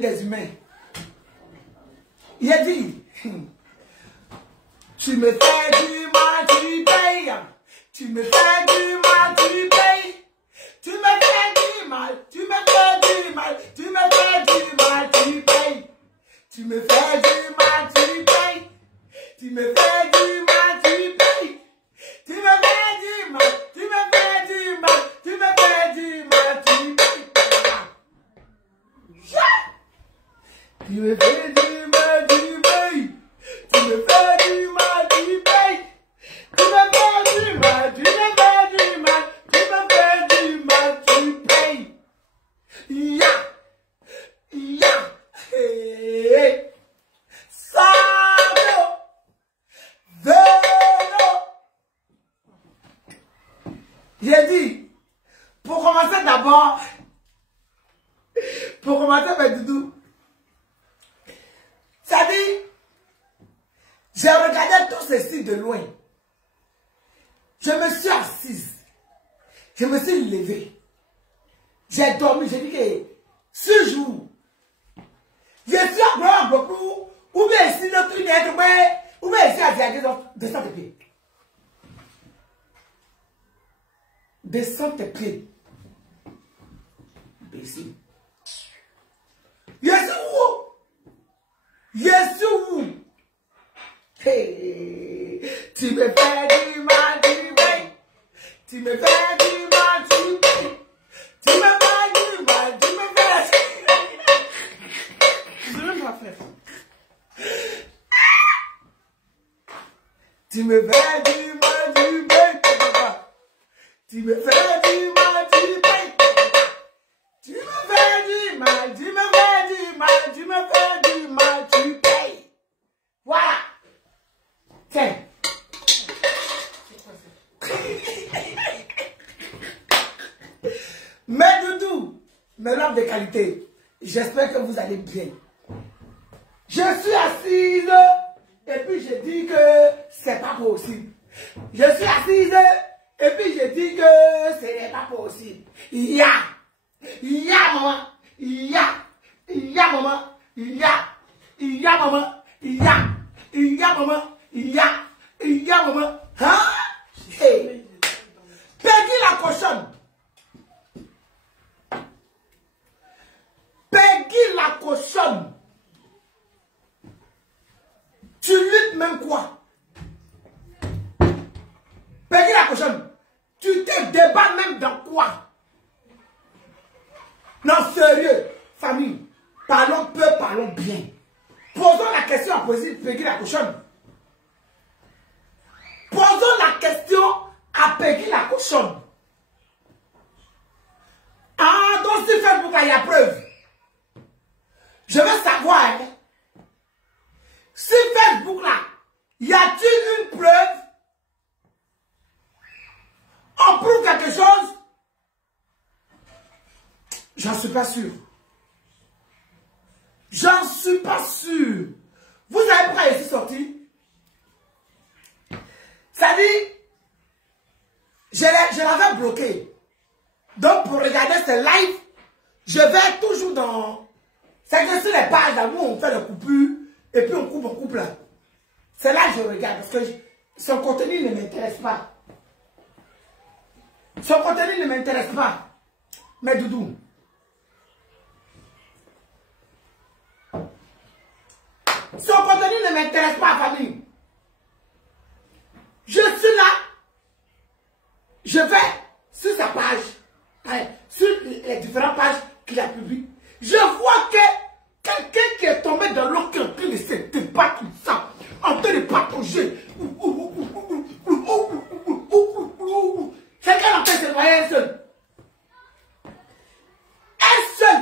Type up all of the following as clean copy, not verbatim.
Des humains. Il a dit, tu me fais du mal, tu payes. Tu me fais du mal, tu payes. Tu me fais du mal, tu me fais du mal, tu me fais du mal, tu payes. Tu me fais du mal, tu payes. Tu me fais du mal, tu payes. Tu me fais du mal, tu me fais du mal, tu me fais du mal, tu payes. Tu me fais du mal, tu payes. Tu me fais du mal, tu payes. Tu me fais du mal, tu me fais du mal, tu me fais du mal, tu payes. Ya, ya, hey, Sado, vélo. J'ai dit, pour commencer d'abord, mes doudous, ça dit, j'ai regardé tout ceci de loin. Je me suis assise. Je me suis levée. J'ai dormi. J'ai dit que ce jour, je suis à beaucoup, ou bien ici, notre unité, ou bien ici à Diagé, descends tes pieds. Descends tes pieds. Ici. Jésus, hey, tu me fais du mal, tu payes. Tu me fais du mal, tu payes. Tu me fais du mal, tu me fais. Je ne vais pas faire. Tu me fais du mal, tu payes. Tu me fais du mal, tu payes. Tu me fais du mal, tu me fais du mal, tu me fais du mal, tu payes. Voilà. Tiens. Mes doudous, mes lampes de qualité, j'espère que vous allez bien. Je suis assise et puis je dis que c'est pas possible. Je suis assise et puis je dis que ce n'est pas possible. Il y a maman, il y a maman, il y a maman, il y a maman, il y a maman. Hein? Hey. Peggy la cochonne. Peggy la cochonne. Tu luttes même quoi? Peggy la cochonne. Tu te débats même dans quoi? Non, sérieux, famille. Parlons peu, parlons bien. Posons la question à poser Peggy la cochonne. Posons la question à Peggy la cochonne. Ah, donc si Facebook là, il y a preuve. Je veux savoir, hein, si Facebook là, y a-t-il une preuve? On prouve quelque chose? J'en suis pas sûr. J'en suis pas sûr. Vous avez pas ici sorti? Ça dit, je l'avais bloqué. Donc pour regarder ce live, je vais toujours dans... C'est que sur les pages là où on fait le coupure et puis on coupe là. C'est là que je regarde parce que son contenu ne m'intéresse pas. Son contenu ne m'intéresse pas. Mais doudou. Son contenu ne m'intéresse pas, famille. Je suis là. Je vais sur sa page. Sur les différentes pages qu'il a publiées. Je vois que quelqu'un qui est tombé dans l'eau qui est en train de se débattre comme ça, en train de patauger. C'est qu'elle en train de se noyer un seul. Un seul.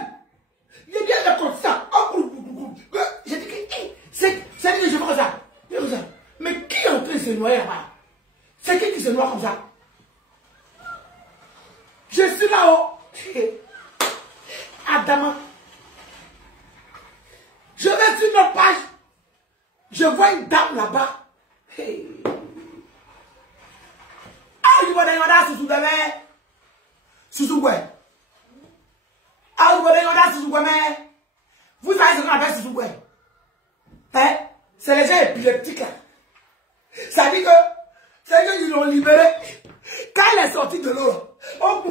Il est bien comme ça. J'ai dit que c'est que je vois comme ça. Mais qui est en train de se noyer là-bas? C'est qui se noie comme ça? Je suis là-haut. Adama. Je vais sur notre page. Je vois une dame là-bas. Hey. Ah, je vois des gens sous la mer. Sous quoi? Ah, je vois des gens sous quoi? Vous savez ce qu'on appelle sous quoi? Hein? C'est les gens épileptiques là. Ça dit que c'est eux qui l'ont libéré. Quand elle est sortie de l'eau, oh,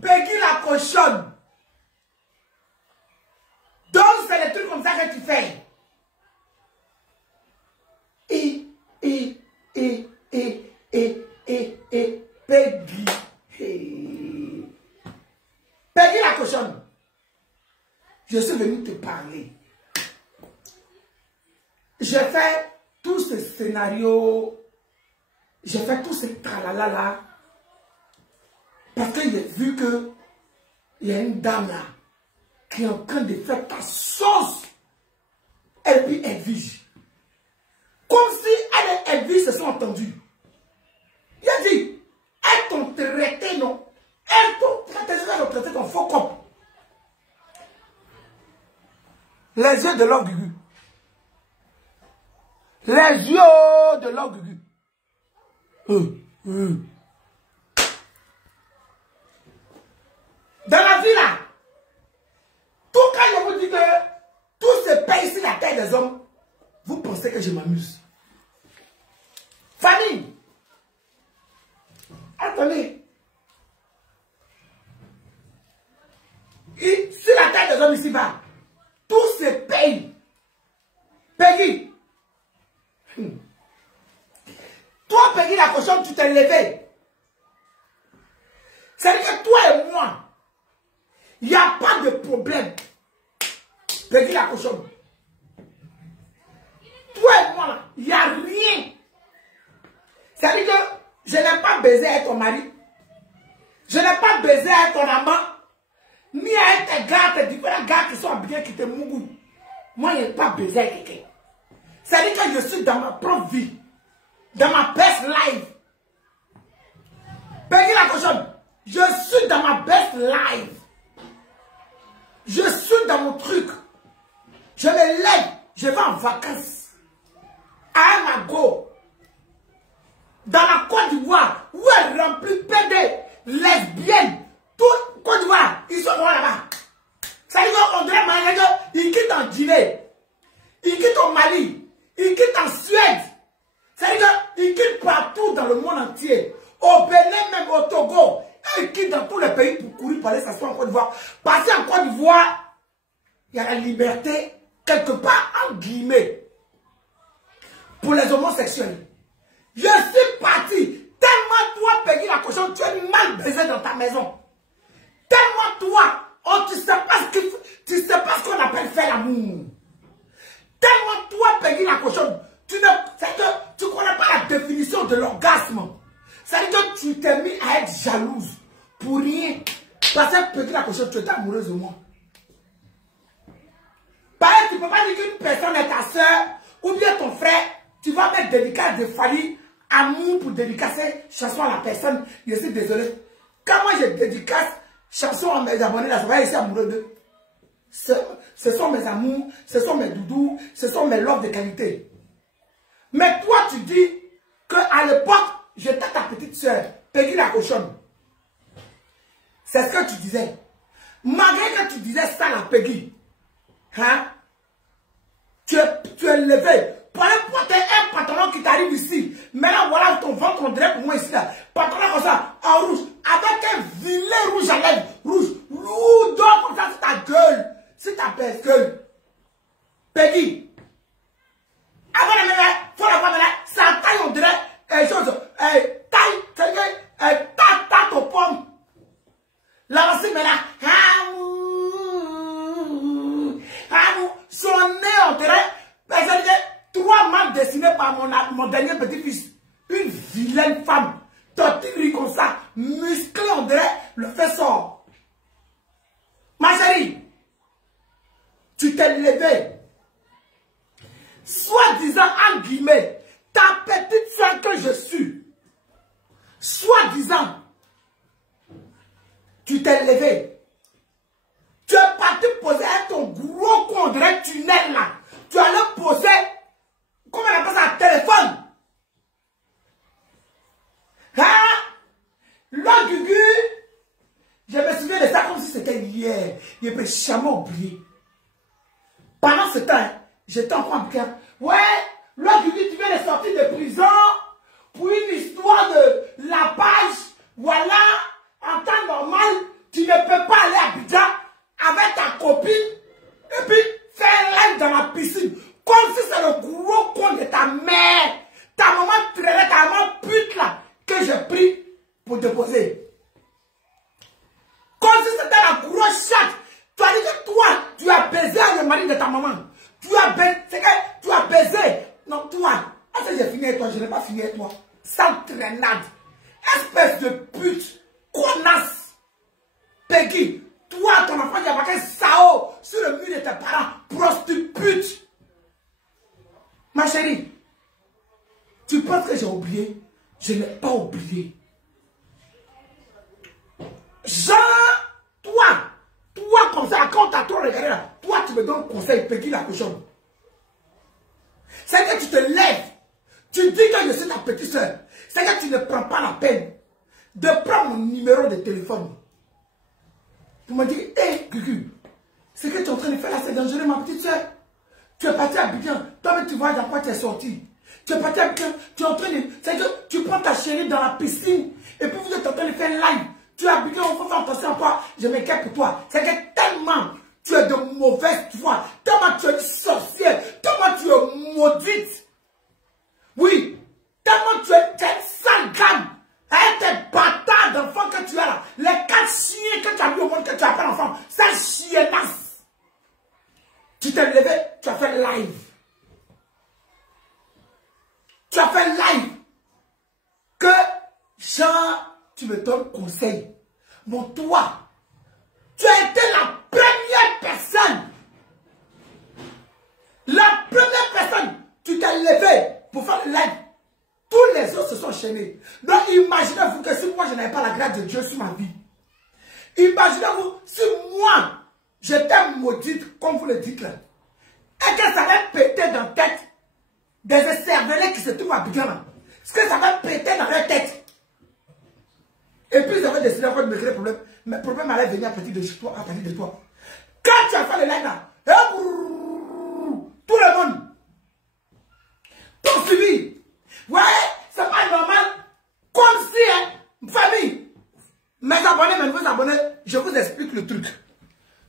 Peggy la cochonne. Donc c'est des trucs comme ça que tu fais. Peggy. Peggy la cochonne. Je suis venu te parler. J'ai fait tout ce scénario. J'ai fait tout ce tralala là. Parce que j'ai vu que il y a une dame là qui est en train de faire ta sauce. Et puis elle vit. Comme si elle et Edwige se sont entendus. Il a dit, elles t'ont traité, non? Elles t'ont traité comme faux cop. Les yeux de l'homme Gugu. Les yeux de l'homme Gugu. Dans la vie là, tout quand je vous dis que tout se paye sur la tête des hommes, vous pensez que je m'amuse. Famille, attendez. Et sur la tête des hommes ici-bas, tout se paye. Peggy, Toi, Peggy la cochonne, tu t'es levé. C'est-à-dire que toi et moi, il n'y a pas de problème. Peggy la cochonne. Toi et moi, là, il n'y a rien. C'est-à-dire que je n'ai pas baisé avec ton mari. Je n'ai pas baisé avec ton amant. Ni avec tes gars, tes différents gars qui sont habillés, qui te mougouent. Moi, je n'ai pas baisé avec quelqu'un. C'est-à-dire que je suis dans ma propre vie. Dans ma best life. Peggy la cochonne. Je suis dans ma best life. Je suis dans mon truc. Je me lève. Je vais en vacances. À Amago. Dans la Côte d'Ivoire. Où elle remplit PD. Lesbiennes. Tout Côte d'Ivoire. Ils sont là-bas. Ça veut dire qu'on dirait ils quittent en Guinée. Ils quittent au Mali. Ils quittent en Suède. Ça veut dire qu'ils quittent partout dans le monde entier. Au Bénin, même au Togo. Ils quittent dans tous les pays pour courir pour aller s'asseoir en Côte d'Ivoire. Parce qu'en Côte d'Ivoire, il y a la liberté, quelque part, en guillemets, pour les homosexuels. Je suis parti. Tellement toi, Peggy la cochonne, tu es mal baisé dans ta maison. Tellement toi, oh, tu sais pas ce qu'on appelle faire l'amour. Tellement toi, Peggy la cochonne, tu ne connais pas la définition de l'orgasme. C'est-à-dire que tu t'es mis à être jalouse pour rien. Parce que Peggy la cochonne, tu étais amoureuse de moi. Pareil, tu ne peux pas dire qu'une personne est ta soeur ou bien ton frère, tu vas mettre dédicace de Fali, amour pour dédicacer chanson à la personne. Je suis désolé. Quand moi je dédicace chanson à mes abonnés, là, ça va être amoureux d'eux. Ce sont mes amours, ce sont mes doudous, ce sont mes loves de qualité. Mais toi, tu dis qu'à l'époque, j'étais ta petite soeur, Peggy la cochonne. C'est ce que tu disais. Malgré que tu disais ça, la Peggy, hein? Tu es levé. Pour aller porter un pantalon qui t'arrive ici. Maintenant, voilà ton ventre, on dirait pour moi ici, là. Pantalon comme ça, en rouge, avec un vilain rouge à lèvres. Rouge, lourd, comme ça, c'est ta gueule. C'est ta belle gueule. Peggy. Avant la même, faut la voir maintenant, ça taille, on dirait, taille aux pommes. Là aussi, maintenant, son nez, on dirait, 3 marques dessinées par mon dernier petit-fils. Une vilaine femme, tortue comme ça, musclée, on dirait, le faisceau. Ma chérie, tu t'es levé. Soi-disant, en guillemets, ta petite soeur que je suis, soi-disant, tu t'es levé. Tu es parti poser avec ton gros con, on dirait tunnel là. Tu allais poser, comment on appelle ça, téléphone. Hein? Là, Gugu, je me souviens de ça comme si c'était hier. Je peux jamais oublier. Pendant ce temps, j'étais encore en bouquin. Ouais, là, Gugu, tu viens de sortir de prison pour une histoire de la page. Voilà, en temps normal, tu ne peux pas aller à Abidjan avec ta copine et puis faire un live dans la piscine. Comme si c'est le gros con de ta mère. Ta maman traînait, ta maman pute là, que j'ai pris pour déposer. Comme si c'était la grosse chatte. Tu as dit que toi, tu as baisé le mari de ta maman. Tu as baisé, c'est que tu as baisé. Non, toi, est-ce que j'ai fini avec toi? Je n'ai pas fini avec toi. Sale traînade. Espèce de pute. Connasse. Peggy, toi, ton enfant, il a marqué Sao sur le mur de tes parents. Prostitute. Ma chérie, tu penses que j'ai oublié? Je n'ai pas oublié. Jean, toi comme ça, quand tu as trop regardé là, toi tu me donnes conseil, Peggy la cochonne. C'est que tu te lèves, tu dis que je suis ta petite soeur. C'est que tu ne prends pas la peine de prendre mon numéro de téléphone. Tu m'as dit, hé, Gugu, ce que tu es en train de faire là, c'est dangereux, ma petite soeur. Tu es parti à Abidjan, toi-même tu vois dans quoi tu es sorti. Tu es parti à Abidjan, tu es en train de... C'est que tu prends ta chérie dans la piscine, et puis vous êtes en train de faire live. Tu es habillé, on peut faire attention à toi, je m'inquiète pour toi. C'est que tellement tu es de mauvaise foi, tellement tu es une sorcière, tellement tu es maudite. Oui. Tellement tu es une sale gamme. Avec tes bâtards d'enfants que tu as là. Les 4 chiens que tu as mis au monde que tu appelles enfant. Ça chiennasse. Tu t'es levé, tu as fait live. Tu as fait live. Que, Jean, tu me donnes conseil. Bon, toi, tu as été la première personne. La première personne, tu t'es levé pour faire le live. Tous les autres se sont enchaînés. Donc, imaginez-vous que si moi, je n'avais pas la grâce de Dieu sur ma vie. Imaginez-vous si moi, j'étais maudite, comme vous le dites là. Et que ça allait péter dans la tête des cervelets qui se trouvent à Bigama. Est-ce que ça va péter dans leur tête? Et puis, ils avaient décidé encore de me créer problème. Mais le problème allait venir à partir de toi, à partir de toi. Quand tu as fait le live là, tout le monde, poursuivi. Ouais, c'est pas normal. Comme si, hein, famille, mes abonnés, mes nouveaux abonnés, je vous explique le truc.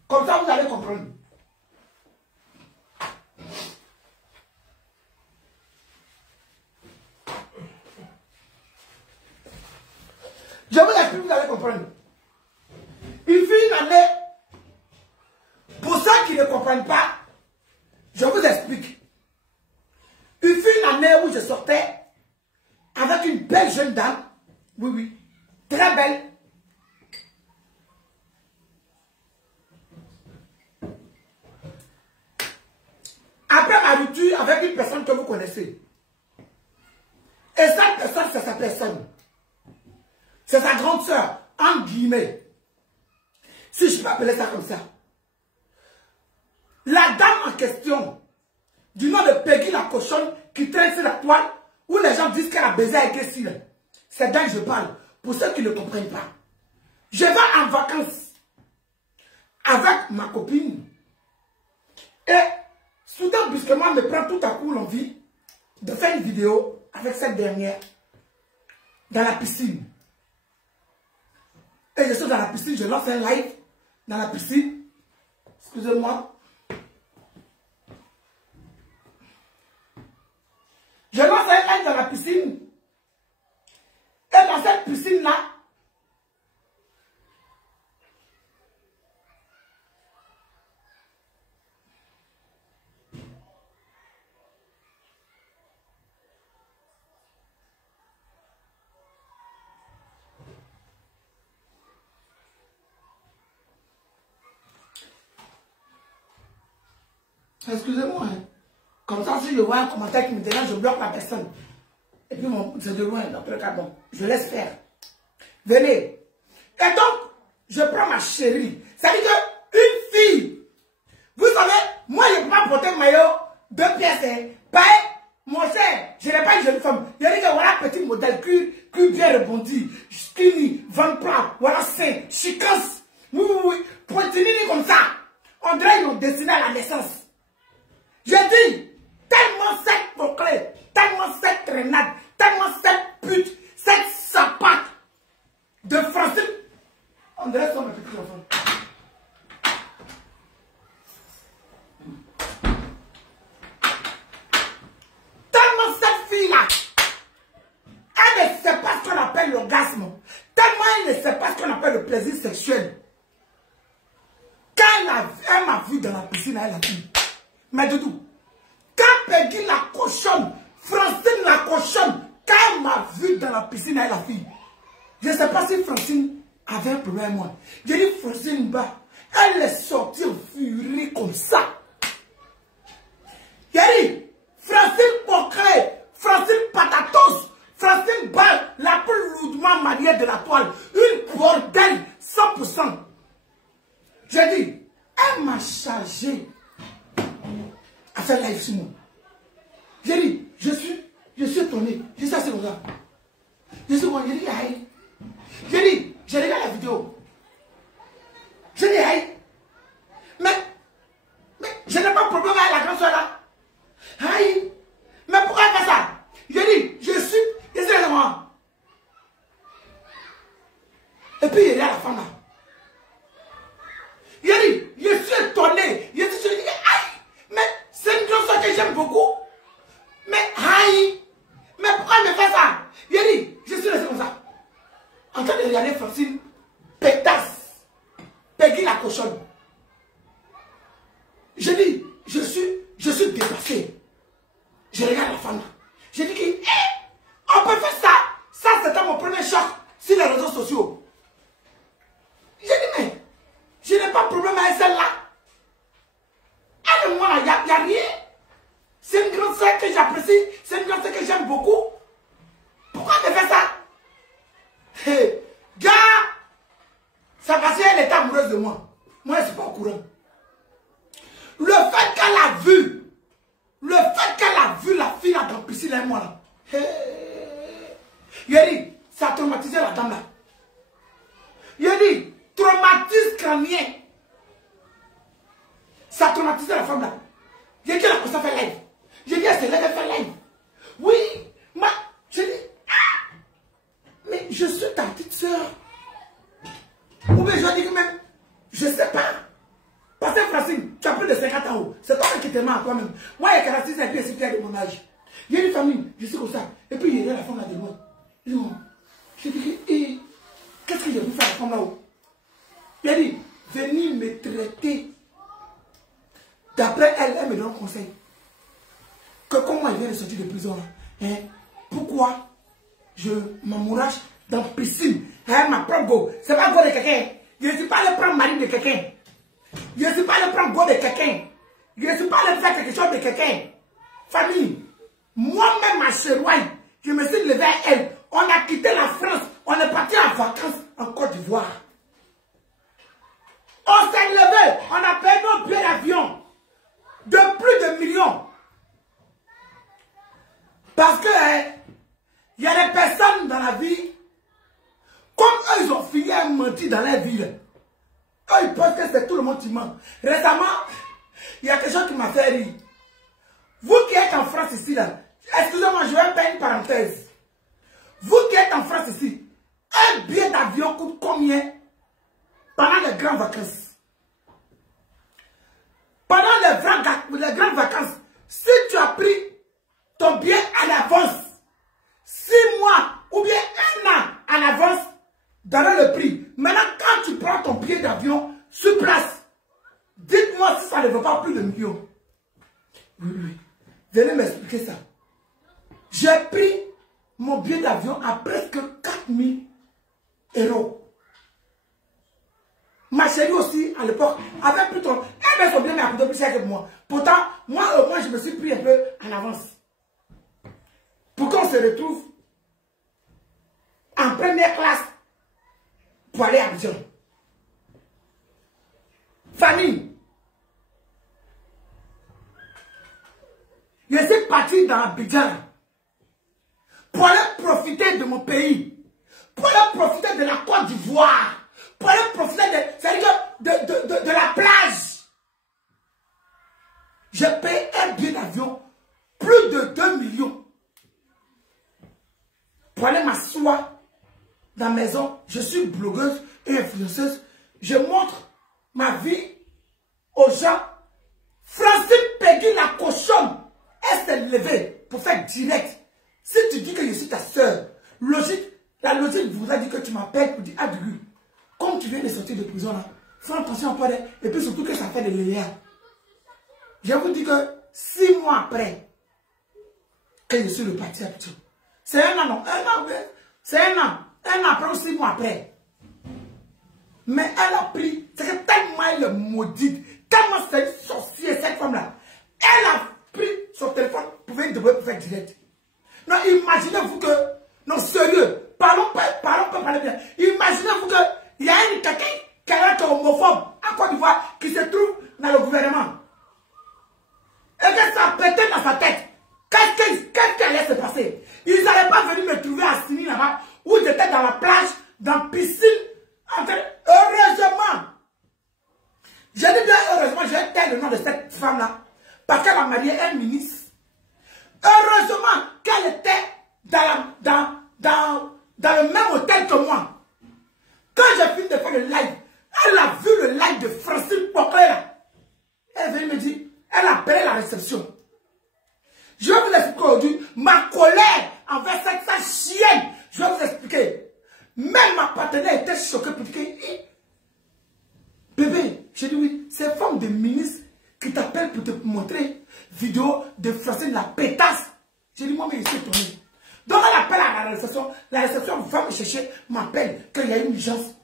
Comme ça, vous allez comprendre. Je vous explique, vous allez comprendre. Il fut une année. Pour ceux qui ne comprennent pas, je vous explique. Il fut une année où je sortais avec une belle jeune dame. Oui, oui. Très belle. Après ma rupture avec une personne que vous connaissez. Et cette personne, c'est sa personne. C'est sa grande sœur, en guillemets. Si je peux appeler ça comme ça. La dame en question, du nom de Peggy la cochonne, qui traîne sur la toile, où les gens disent qu'elle a baisé avec Essie. C'est d'elle que je parle. Pour ceux qui ne comprennent pas. Je vais en vacances avec ma copine. Et soudain, brusquement, me prend tout à coup l'envie de faire une vidéo avec cette dernière dans la piscine. Et je suis dans la piscine, je lance un live dans la piscine. Excusez-moi. Je lance un live dans la piscine. Et dans cette piscine-là, excusez-moi, hein. Comme ça, si je vois un commentaire qui me dérange, je bloque la personne. Et puis, c'est de loin, dans tous les cas, bon, je laisse faire. Venez. Et donc, je prends ma chérie. C'est-à-dire qu'une fille, vous savez, moi, je ne peux pas porter le maillot 2 pièces. Hein. Pas, mon cher, je n'ai pas une jeune femme. Je dis que voilà, petit modèle, cul bien rebondi, skinny, ventre plat, voilà, sein, chicance. Oui, oui, oui. Poitinini comme ça. On dirait qu'ils ont dessiné à la naissance. Je dis, tellement cette proclée, tellement cette traînade, tellement cette pute, cette sapate de Francine. On dirait son petit enfant. Tellement cette fille-là, elle ne sait pas ce qu'on appelle l'orgasme. Tellement elle ne sait pas ce qu'on appelle le plaisir sexuel. Quand elle m'a vu dans la piscine, elle a dit, mais Doudou, quand Peggy la cochonne, Francine la cochonne, quand elle m'a vu dans la piscine avec la fille, je ne sais pas si Francine avait un problème avec moi. J'ai dit Francine bas, elle est sortie en furie comme ça. J'ai dit Francine Pocré, Francine Patatos, Francine Ball, la plus lourdement manière de la toile, une bordel 100%. J'ai dit, elle m'a chargé à faire live sur moi. J'ai dit, je suis étonné. J'ai dit ça, c'est comme ça. Je suis bon, j'ai dit, aïe. J'ai dit, j'ai regardé la vidéo. J'ai dit, aïe. Mais je n'ai pas de problème avec la grande soeur là. Aïe. Mais pourquoi elle fait ça? J'ai dit, je suis moi. Et puis, il y a la femme là. Il a dit, je suis étonné. Il a dit, aïe, mais c'est une grande soeur que j'aime beaucoup. Mais aïe, Je dis, je suis dépassé. Je regarde la femme là. Je dis que, on peut faire ça. Ça, c'était mon premier choc sur les réseaux sociaux. J'ai dit, mais, je n'ai pas de problème avec celle-là. Elle et moi, il n'y a rien. C'est une grande sœur que j'apprécie. C'est une grande sœur que j'aime beaucoup. Pourquoi elle me fait ça? Hey, gars, ça parce qu'elle est amoureuse de moi. Moi, je ne suis pas au courant. Le fait qu'elle a vu, la fille là dans la piscine et moi là. Hey. Il a dit, ça a traumatisé la dame là. Il a dit, traumatisme crânien. Ça a traumatisé la femme là. Il a dit qu'elle a commencé à faire live. J'ai dit, elle s'est lève, elle fait live. Oui, j'ai dit, mais je suis ta petite soeur. Ou bien je dis que même, je ne sais pas. Parce que Francine, tu as plus de 50 ans. C'est toi qui t'aimes à toi-même. Moi, il y a 46 ans et puis c'est de mon âge. Il y a une famille, je suis comme ça. Et puis il y a la femme là de loin. Je dis, qu'est-ce que j'ai pu faire à la femme là-haut? Il a dit, venez me traiter. D'après elle, elle me donne conseil. Que comment elle vient de sortir de prison là. Hein? Pourquoi je m'amourache dans la piscine? Hein, ma propre go. C'est pas go de quelqu'un. Je ne suis pas allé prendre mari de quelqu'un. Je ne suis pas allé prendre go de quelqu'un. Je ne suis pas allé faire quelque chose de quelqu'un. Famille, moi-même ma chérouille, je me suis levé à elle. On a quitté la France. On est parti en vacances en Côte d'Ivoire. On s'est levé. On a payé nos billets d'avion de plus de millions. Parce que il y a des personnes dans la vie, comme eux, ils ont fini à mentir dans leur vie. Eux, ils pensent que c'est tout le monde qui ment. Récemment, il y a quelque chose qui m'a fait rire. Vous qui êtes en France ici, là, excusez-moi, je vais faire une parenthèse. Vous qui êtes en France ici, un billet d'avion coûte combien pendant les grandes vacances? Pendant les grandes vacances, si tu as pris ton billet à l'avance, 6 mois ou bien 1 an à l'avance, dans le prix. Maintenant, quand tu prends ton billet d'avion sur place, dites-moi si ça ne vaut pas plus de millions. Oui. Venez m'expliquer ça. J'ai pris mon billet d'avion à presque 4000 €. Ma chérie aussi, à l'époque, avait plutôt... Elle avait son bien, mais elle a plus cher que moi. Pourtant, moi, au moins, je me suis pris un peu en avance. Pour qu'on se retrouve en première classe pour aller à Abidjan. Famille. Je suis parti dans Abidjan pour aller profiter de mon pays, pour aller profiter de la Côte d'Ivoire, pour aller profiter de la plage. J'ai payé un billet d'avion plus de 2 millions pour aller m'asseoir dans la maison. Je suis blogueuse et influenceuse. Je montre ma vie aux gens. Francine Peggy la cochonne, elle s'est levée pour faire direct. Si tu dis que je suis ta soeur, la logique vous a dit que tu m'appelles pour dire Adru, comme tu viens de sortir de prison là, fais attention à toi et puis surtout que ça fait des léas. Je vous dis que 6 mois après que je suis reparti à Abidjan, c'est un an, non, c'est un an après ou 6 mois après. Mais elle a pris, c'est que tellement elle est maudite, tellement c'est une sorcière cette femme-là. Elle a pris son téléphone pour faire direct. Non, imaginez-vous que, non sérieux, parlons bien. Imaginez-vous qu'il y a quelqu'un qui est homophobe en Côte d'Ivoire qui se trouve dans le gouvernement. Et que ça pétait dans sa tête. Qu'est-ce qui allait se passer? Ils n'allaient pas venir me trouver à Sini là-bas, où j'étais dans la plage, dans la piscine. Heureusement, j'ai dit bien heureusement, j'ai tel le nom de cette femme-là, parce qu'elle a marié un ministre. Heureusement qu'elle était dans le même hôtel que moi. Quand j'ai fini de faire le live, elle a vu le live de Francine Poclé là. Elle vient me dire, elle a appelé la réception. Je vais vous expliquer aujourd'hui ma colère envers cette chienne. Je vais vous expliquer. Même ma partenaire était choquée pour dire, bébé, j'ai dit oui, c'est femme de ministre qui t'appelle. pour te montrer vidéo de Francine la pétasse. J'ai dit, moi, mais il s'est tourné. Donc, elle appelle à la réception va me chercher, m'appelle, qu'il y a une urgence,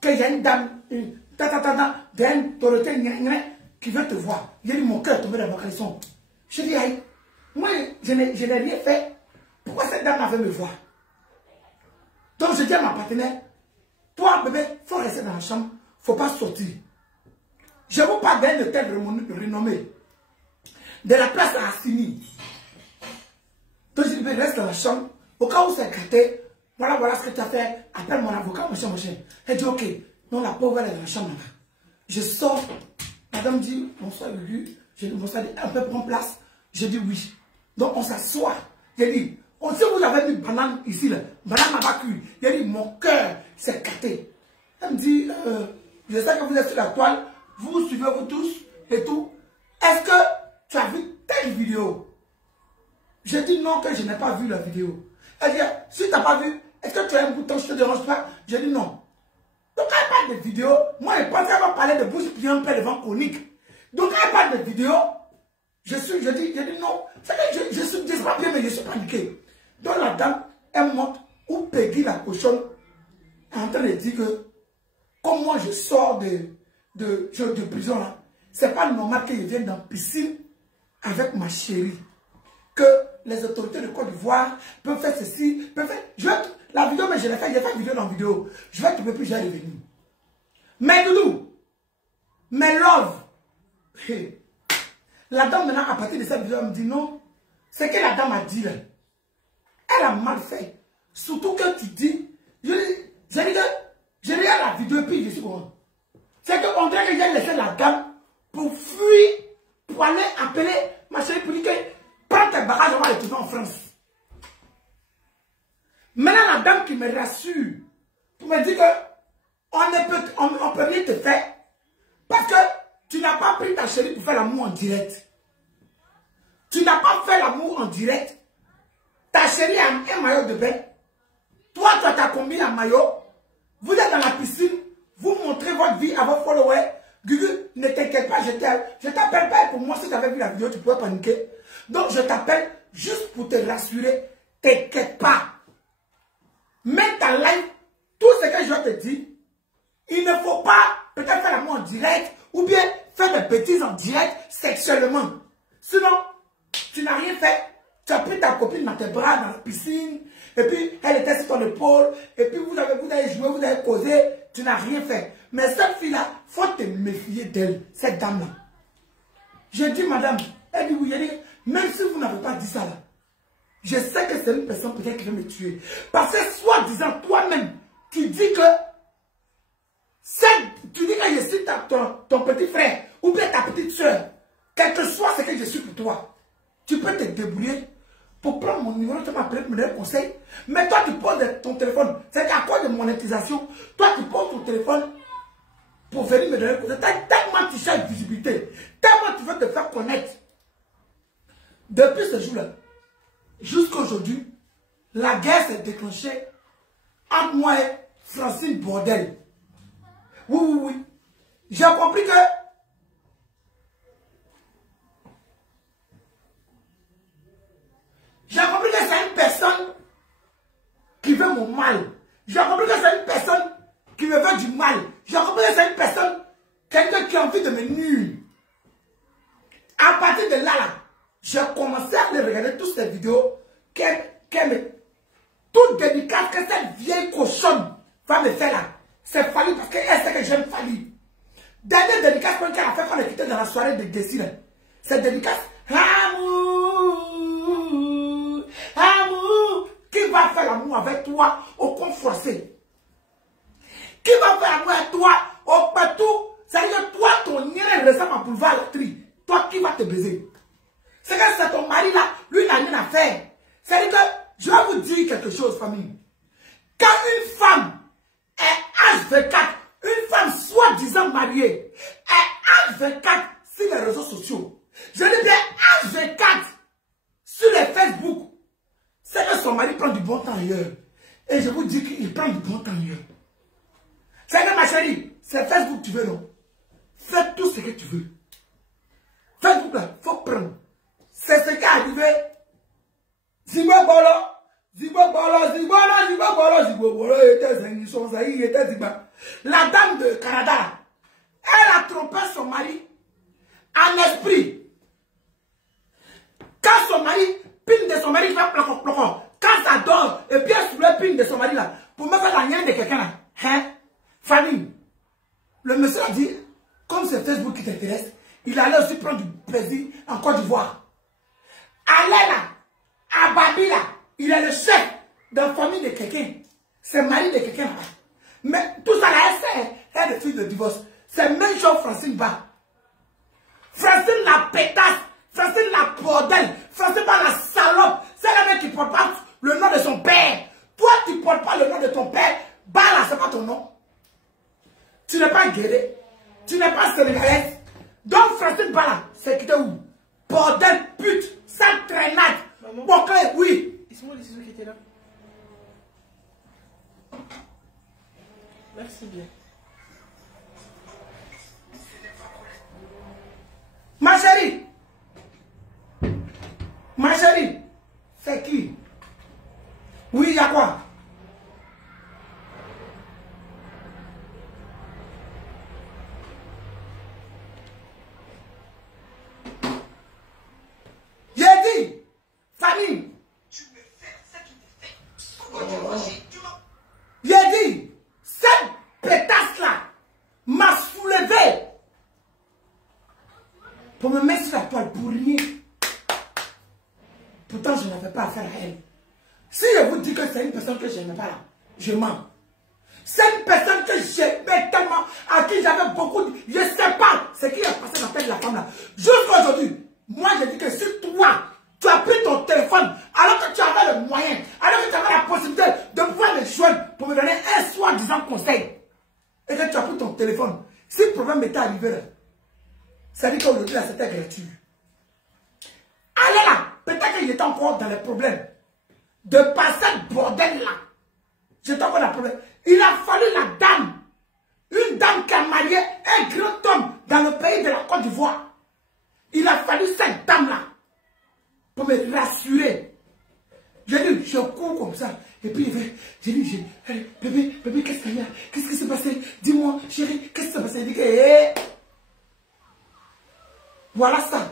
qu'il y a une dame, d'une autorité qui veut te voir. J'ai dit, mon cœur est tombé dans ma caleçon. Je dis, aïe, moi, je n'ai rien fait. Pourquoi cette dame veut me voir? Donc, je dis à ma partenaire, toi, bébé, il faut rester dans la chambre, il ne faut pas sortir. Je vous parle d'un hôtel renommé, de la place à Assini. Donc, je dis, reste dans la chambre, au cas où c'est éclaté, voilà ce que tu as fait, appelle mon avocat, machin. Elle dit, ok, non, la pauvre, elle est dans la chambre là. Je sors, madame dit, bonsoir, Gugu, je dis, bonsoir, on peut prendre place? Je dis oui. Donc, on s'assoit. J'ai dit, si vous avez une banane ici, là, banane n'a pas cuit. J'ai dit, mon cœur s'est éclaté. Elle me dit, je sais que vous êtes sur la toile, vous suivez vous tous et tout. Est-ce que tu as vu telle vidéo? J'ai dit non, que je n'ai pas vu la vidéo. Elle dit, si tu n'as pas vu, est-ce que tu as un bouton, je ne te dérange pas? J'ai dit non. Donc, quand elle parle de vidéo, moi, je pense qu'elle va parler de bouche bien un peu devant chronique. Donc, quand elle parle de vidéo, je dis non. C'est que je suis pas bien, mais je suis paniqué. Donc, la dame, elle montre où Peggy la cochonne est en train de dire que, comme moi, je sors de prison là, c'est pas normal que je vienne dans la piscine avec ma chérie. Que les autorités de Côte d'Ivoire peuvent faire ceci, peuvent faire... la vidéo, mais je l'ai fait, j'ai fait une vidéo dans la vidéo. Je vais te plus, j'ai revenu. Mais Doudou, mais love, hey. La dame maintenant, à partir de cette vidéo, elle me dit non. C'est que la dame a dit là. Elle a mal fait. Surtout que tu dis, je dis à la vidéo et puis je suis bon. C'est qu'on dirait que j'ai laissé la dame pour fuir, pour aller appeler ma chérie pour dire que prends tes bagages, on va retourner en France. Maintenant, la dame qui me rassure, pour me dire que on peut rien te faire parce que tu n'as pas pris ta chérie pour faire l'amour en direct. Tu n'as pas fait l'amour en direct. Ta chérie a un maillot de bain. Toi, tu as combien en maillot? Vous êtes dans la piscine. Vous montrez votre vie à vos followers. Gugu, ne t'inquiète pas, je t'appelle pas pour moi. Si tu avais vu la vidéo, tu pouvais paniquer. Donc, je t'appelle juste pour te rassurer. T'inquiète pas. Mets ta live. Tout ce que je te dis, il ne faut pas peut-être faire l'amour en direct ou bien faire des bêtises en direct sexuellement. Sinon, tu n'as rien fait. Tu as pris ta copine dans tes bras, dans la piscine, et puis elle était sur ton épaule, et puis vous avez joué, vous avez causé, tu n'as rien fait. Mais cette fille-là, il faut te méfier d'elle, cette dame-là. J'ai dit, madame, elle dit, oui, elle dit, même si vous n'avez pas dit ça là, je sais que c'est une personne peut-être qui va me tuer. Parce que soi-disant, toi-même, tu dis que je suis ton petit frère, ou bien ta petite soeur, quel que soit ce que je suis pour toi, tu peux te débrouiller pour prendre mon numéro, tu m'appelles, me donner conseil. Mais toi, tu poses ton téléphone. C'est qu'à cause de monétisation, toi, tu poses ton téléphone pour venir me donner conseil. Tellement tu cherches visibilité, tellement tu veux te faire connaître. Depuis ce jour-là, jusqu'à aujourd'hui, la guerre s'est déclenchée entre moi et Francine Bordel. Oui. J'ai compris que c'est une personne qui veut mon mal. J'ai compris que c'est une personne qui me veut du mal. J'ai compris que c'est une personne, quelqu'un qui a envie de me nuire. À partir de là, j'ai commencé à regarder toutes ces vidéos toute dédicace que cette vieille cochonne va me faire là. C'est Fally parce qu'elle sait que j'aime Fally. Dernière dédicace qu'elle a fait quand elle était dans la soirée de Dessine. Cette dédicace, amour, qui va faire l'amour avec toi au con forcé? Qui va faire l'amour avec toi au partout? C'est-à-dire que toi, ton nez ressemble à boulevard à la tri. Toi, qui va te baiser? C'est que c'est ton mari là, lui, il n'a rien à faire. C'est-à-dire que, je vais vous dire quelque chose, famille. Quand une femme est H24, une femme soi-disant mariée, est H24 sur les réseaux sociaux, je dis bien H24 sur les Facebook, c'est que son mari prend du bon temps ailleurs. Et je vous dis qu'il prend du bon temps ailleurs. C'est que ma chérie, c'est Facebook que tu veux, non? Fais tout ce que tu veux. Facebook là, La dame de Canada, elle a trompé son mari en esprit. Quand son mari, pine de son mari, fait plocon. Quand ça dort, et puis elle sous le pine de son mari là, pour me faire la nienne de quelqu'un là. Hein? Famille. Le monsieur a dit, comme c'est Facebook qui t'intéresse, il allait aussi prendre du plaisir en Côte d'Ivoire. Allez là, à Babi là, il est le chef de la famille de quelqu'un. C'est le mari de quelqu'un là. Mais tout ça là, elle est fille de divorce. C'est même chose Francine Ba. Francine la pétasse, Francine la bordel, Francine Ba la salope. C'est le mec qui ne porte pas le nom de son père. Toi, tu ne portes pas le nom de ton père. Ba là, c'est pas ton nom. Tu n'es pas guéri. Tu n'es pas sénégalaise. Donc, Francine Ba là, c'est qui t'es où? Bordel, pute, sale traînade. Boclé, oui. Ils sont où les ciseaux qui étaient là? Merci bien. Ma chérie, c'est qui? Oui, il y a quoi? J'ai dit, famille. Tu me fais ça qui te fait. J'ai dit, cette pétasse-là m'a soulevé pour me mettre sur la toile pour rien. Pourtant, je n'avais pas affaire à elle. Si je vous dis que c'est une personne que je n'aimais pas là, je mens. C'est une personne que j'aimais tellement, à qui j'avais beaucoup de... Je ne sais pas ce qui est passé dans la tête de la femme là. Jusqu'à aujourd'hui, moi je dis que si toi, tu as pris ton téléphone, alors que tu avais le moyen, alors que tu avais la possibilité de pouvoir me joindre pour me donner un soi-disant conseil, et que tu as pris ton téléphone, si le problème était arrivé là, ça dit qu'aujourd'hui là c'était gratuit. Allez là, peut-être qu'il était encore dans les problèmes. De passer ce bordel là. J'étais encore dans le problème. Il a fallu la dame. Une dame qui a marié un grand homme dans le pays de la Côte d'Ivoire. Il a fallu cette dame là. Pour me rassurer. J'ai dit, je cours comme ça. Et puis j'ai dit, hey, bébé, qu'est-ce qu'il y a? Qu'est-ce qui s'est passé? Dis-moi, chérie, qu'est-ce qui s'est passé? Il dit que, hey. Voilà ça.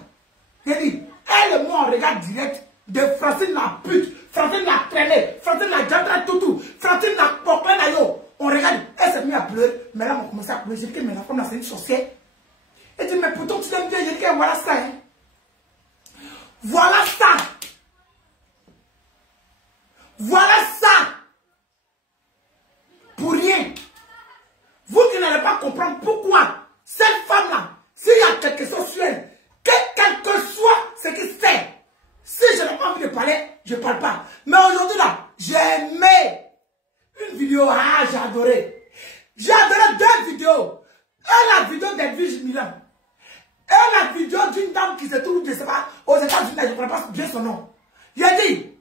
J'ai dit, elle et moi, on regarde direct de Francine la pute, Francine la traînée, Francine la jambra toutou, Francine la poquin na yo. On regarde, elle s'est mise à pleurer, mais là, on commence à pleurer. J'ai dit que mais la femme là, c'est une sorcière. Elle dit, mais pourtant, tu l'aimes bien. J'ai dit que voilà ça, hein. Voilà ça. Voilà ça. Pour rien. Vous qui n'allez pas comprendre pourquoi cette femme-là, s'il y a quelque chose sur elle, quel que soit ce qui fait, si je n'ai pas envie de parler, je ne parle pas. Mais aujourd'hui là, j'ai aimé une vidéo, j'ai adoré. J'ai adoré 2 vidéos. La vidéo d'Edwige Milan. Et la vidéo d'une dame qui se trouve, je ne sais pas, aux États-Unis, je ne connais pas bien son nom. J'ai dit,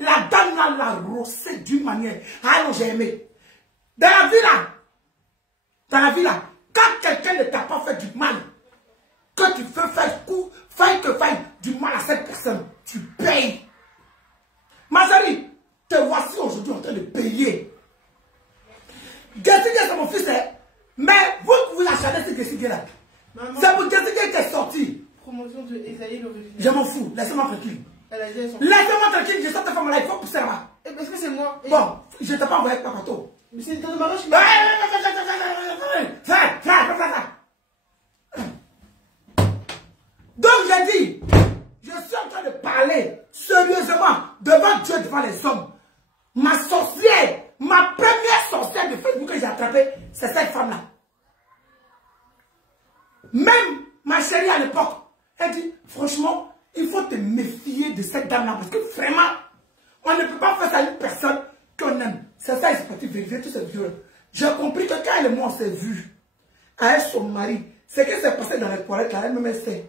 la dame là l'a rossé d'une manière. Ah non, j'ai aimé. Dans la vie là, quand quelqu'un ne t'a pas fait du mal, que tu veux faire coup, faille du mal à cette personne, tu payes. Ma chérie, te voici aujourd'hui en train de payer. Gessigue, c'est mon fils, hein? Mais vous l'achetez ce Gessigue là. C'est pour Gessigue qui est sorti. Promotion de Esaïe le recul. Je m'en fous, laissez-moi tranquille. Laissez-moi tranquille, je sors ta femme là, il faut pousser là-bas. Est-ce que c'est moi? Bon, je ne t'ai pas envoyé par bateau. Mais c'est dans le mariage qui Donc j'ai dit, je suis en train de parler sérieusement devant Dieu, devant les hommes. Ma sorcière, ma première sorcière de Facebook que j'ai attrapée, c'est cette femme-là. Même ma chérie à l'époque, elle dit, franchement, il faut te méfier de cette dame-là parce que vraiment, on ne peut pas faire ça à une personne qu'on aime. C'est ça, il s'est parti vérifier tous ces vieux. J'ai compris que quand elle et moi on s'est vus, avec son mari, ce qui s'est passé dans les toilettes là, elle-même sait.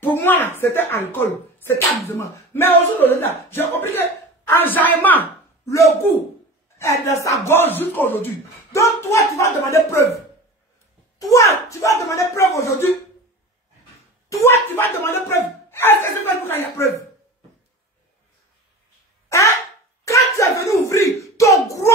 Pour moi, c'était alcool, c'était amusement. Mais aujourd'hui, j'ai compris que enjaillement, le goût est dans sa gorge jusqu'à aujourd'hui. Donc toi, tu vas demander preuve. Toi, tu vas demander preuve aujourd'hui. Toi, tu vas demander preuve. Est-ce que c'est pas pour qu'il y a preuve? Hein? Quand tu es venu ouvrir ton gros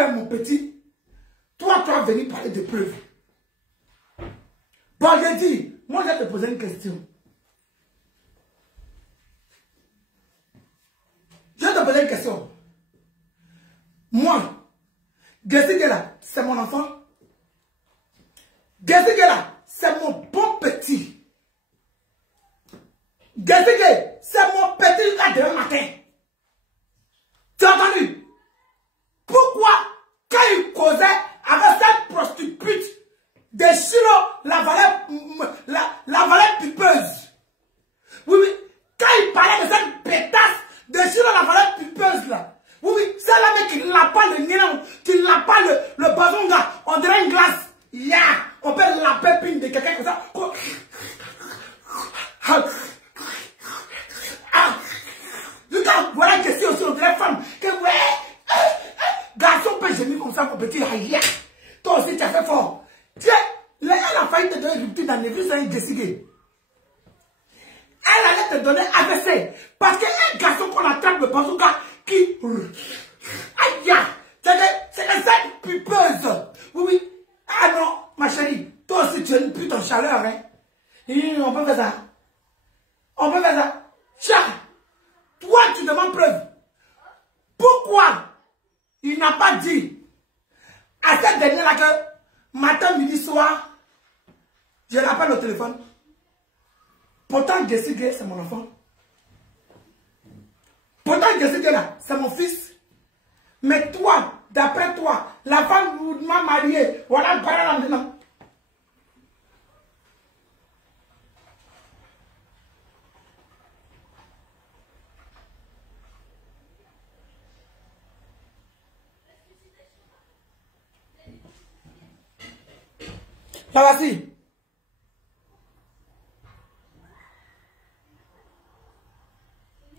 ouais, mon petit, toi, tu vas venir parler de preuves. Bon, j'ai dit, moi, je vais te poser une question. Je vais te poser une question. Moi, Gessigela, c'est mon enfant. Gessigela, c'est mon bon petit. Gessigela, c'est mon petit là demain matin. Tu as entendu? Pourquoi, quand il causait avec cette prostituée de Chilo, la valeur pipeuse? Oui, oui. Quand il parlait de cette pétasse de Chilo, la valeur pipeuse là. Oui, oui. C'est là mec qui n'a pas le nez, qui n'a pas le bazonga. On dirait une glace. Yeah. On peut la pépine de quelqu'un comme ça. Voilà que si aussi on dirait femme. Que ouais. Garçon peut gémir comme ça, mon petit. Yeah. Toi aussi, tu as fait fort. Tiens, elle a failli te donner une rupture dans les vies, c'est un Gessigé. Elle allait te donner AVC. Parce qu'un garçon qu'on attrape le bazooka qui. Aïe! C'est que cette pipeuse. Oui, oui. Ah non, ma chérie. Toi aussi, tu es une pute en chaleur, hein. On peut faire ça. On peut faire ça. Tiens. Toi, tu demandes preuve. Pourquoi il n'a pas dit à cette dernière-là que matin, midi, soir, je l'appelle au téléphone. Pourtant, Gessigé, c'est mon enfant. Pourtant, Gessigé, là, c'est mon fils. Mais toi, d'après toi, la femme m'a marié. Voilà, voilà, maintenant. Là, voici.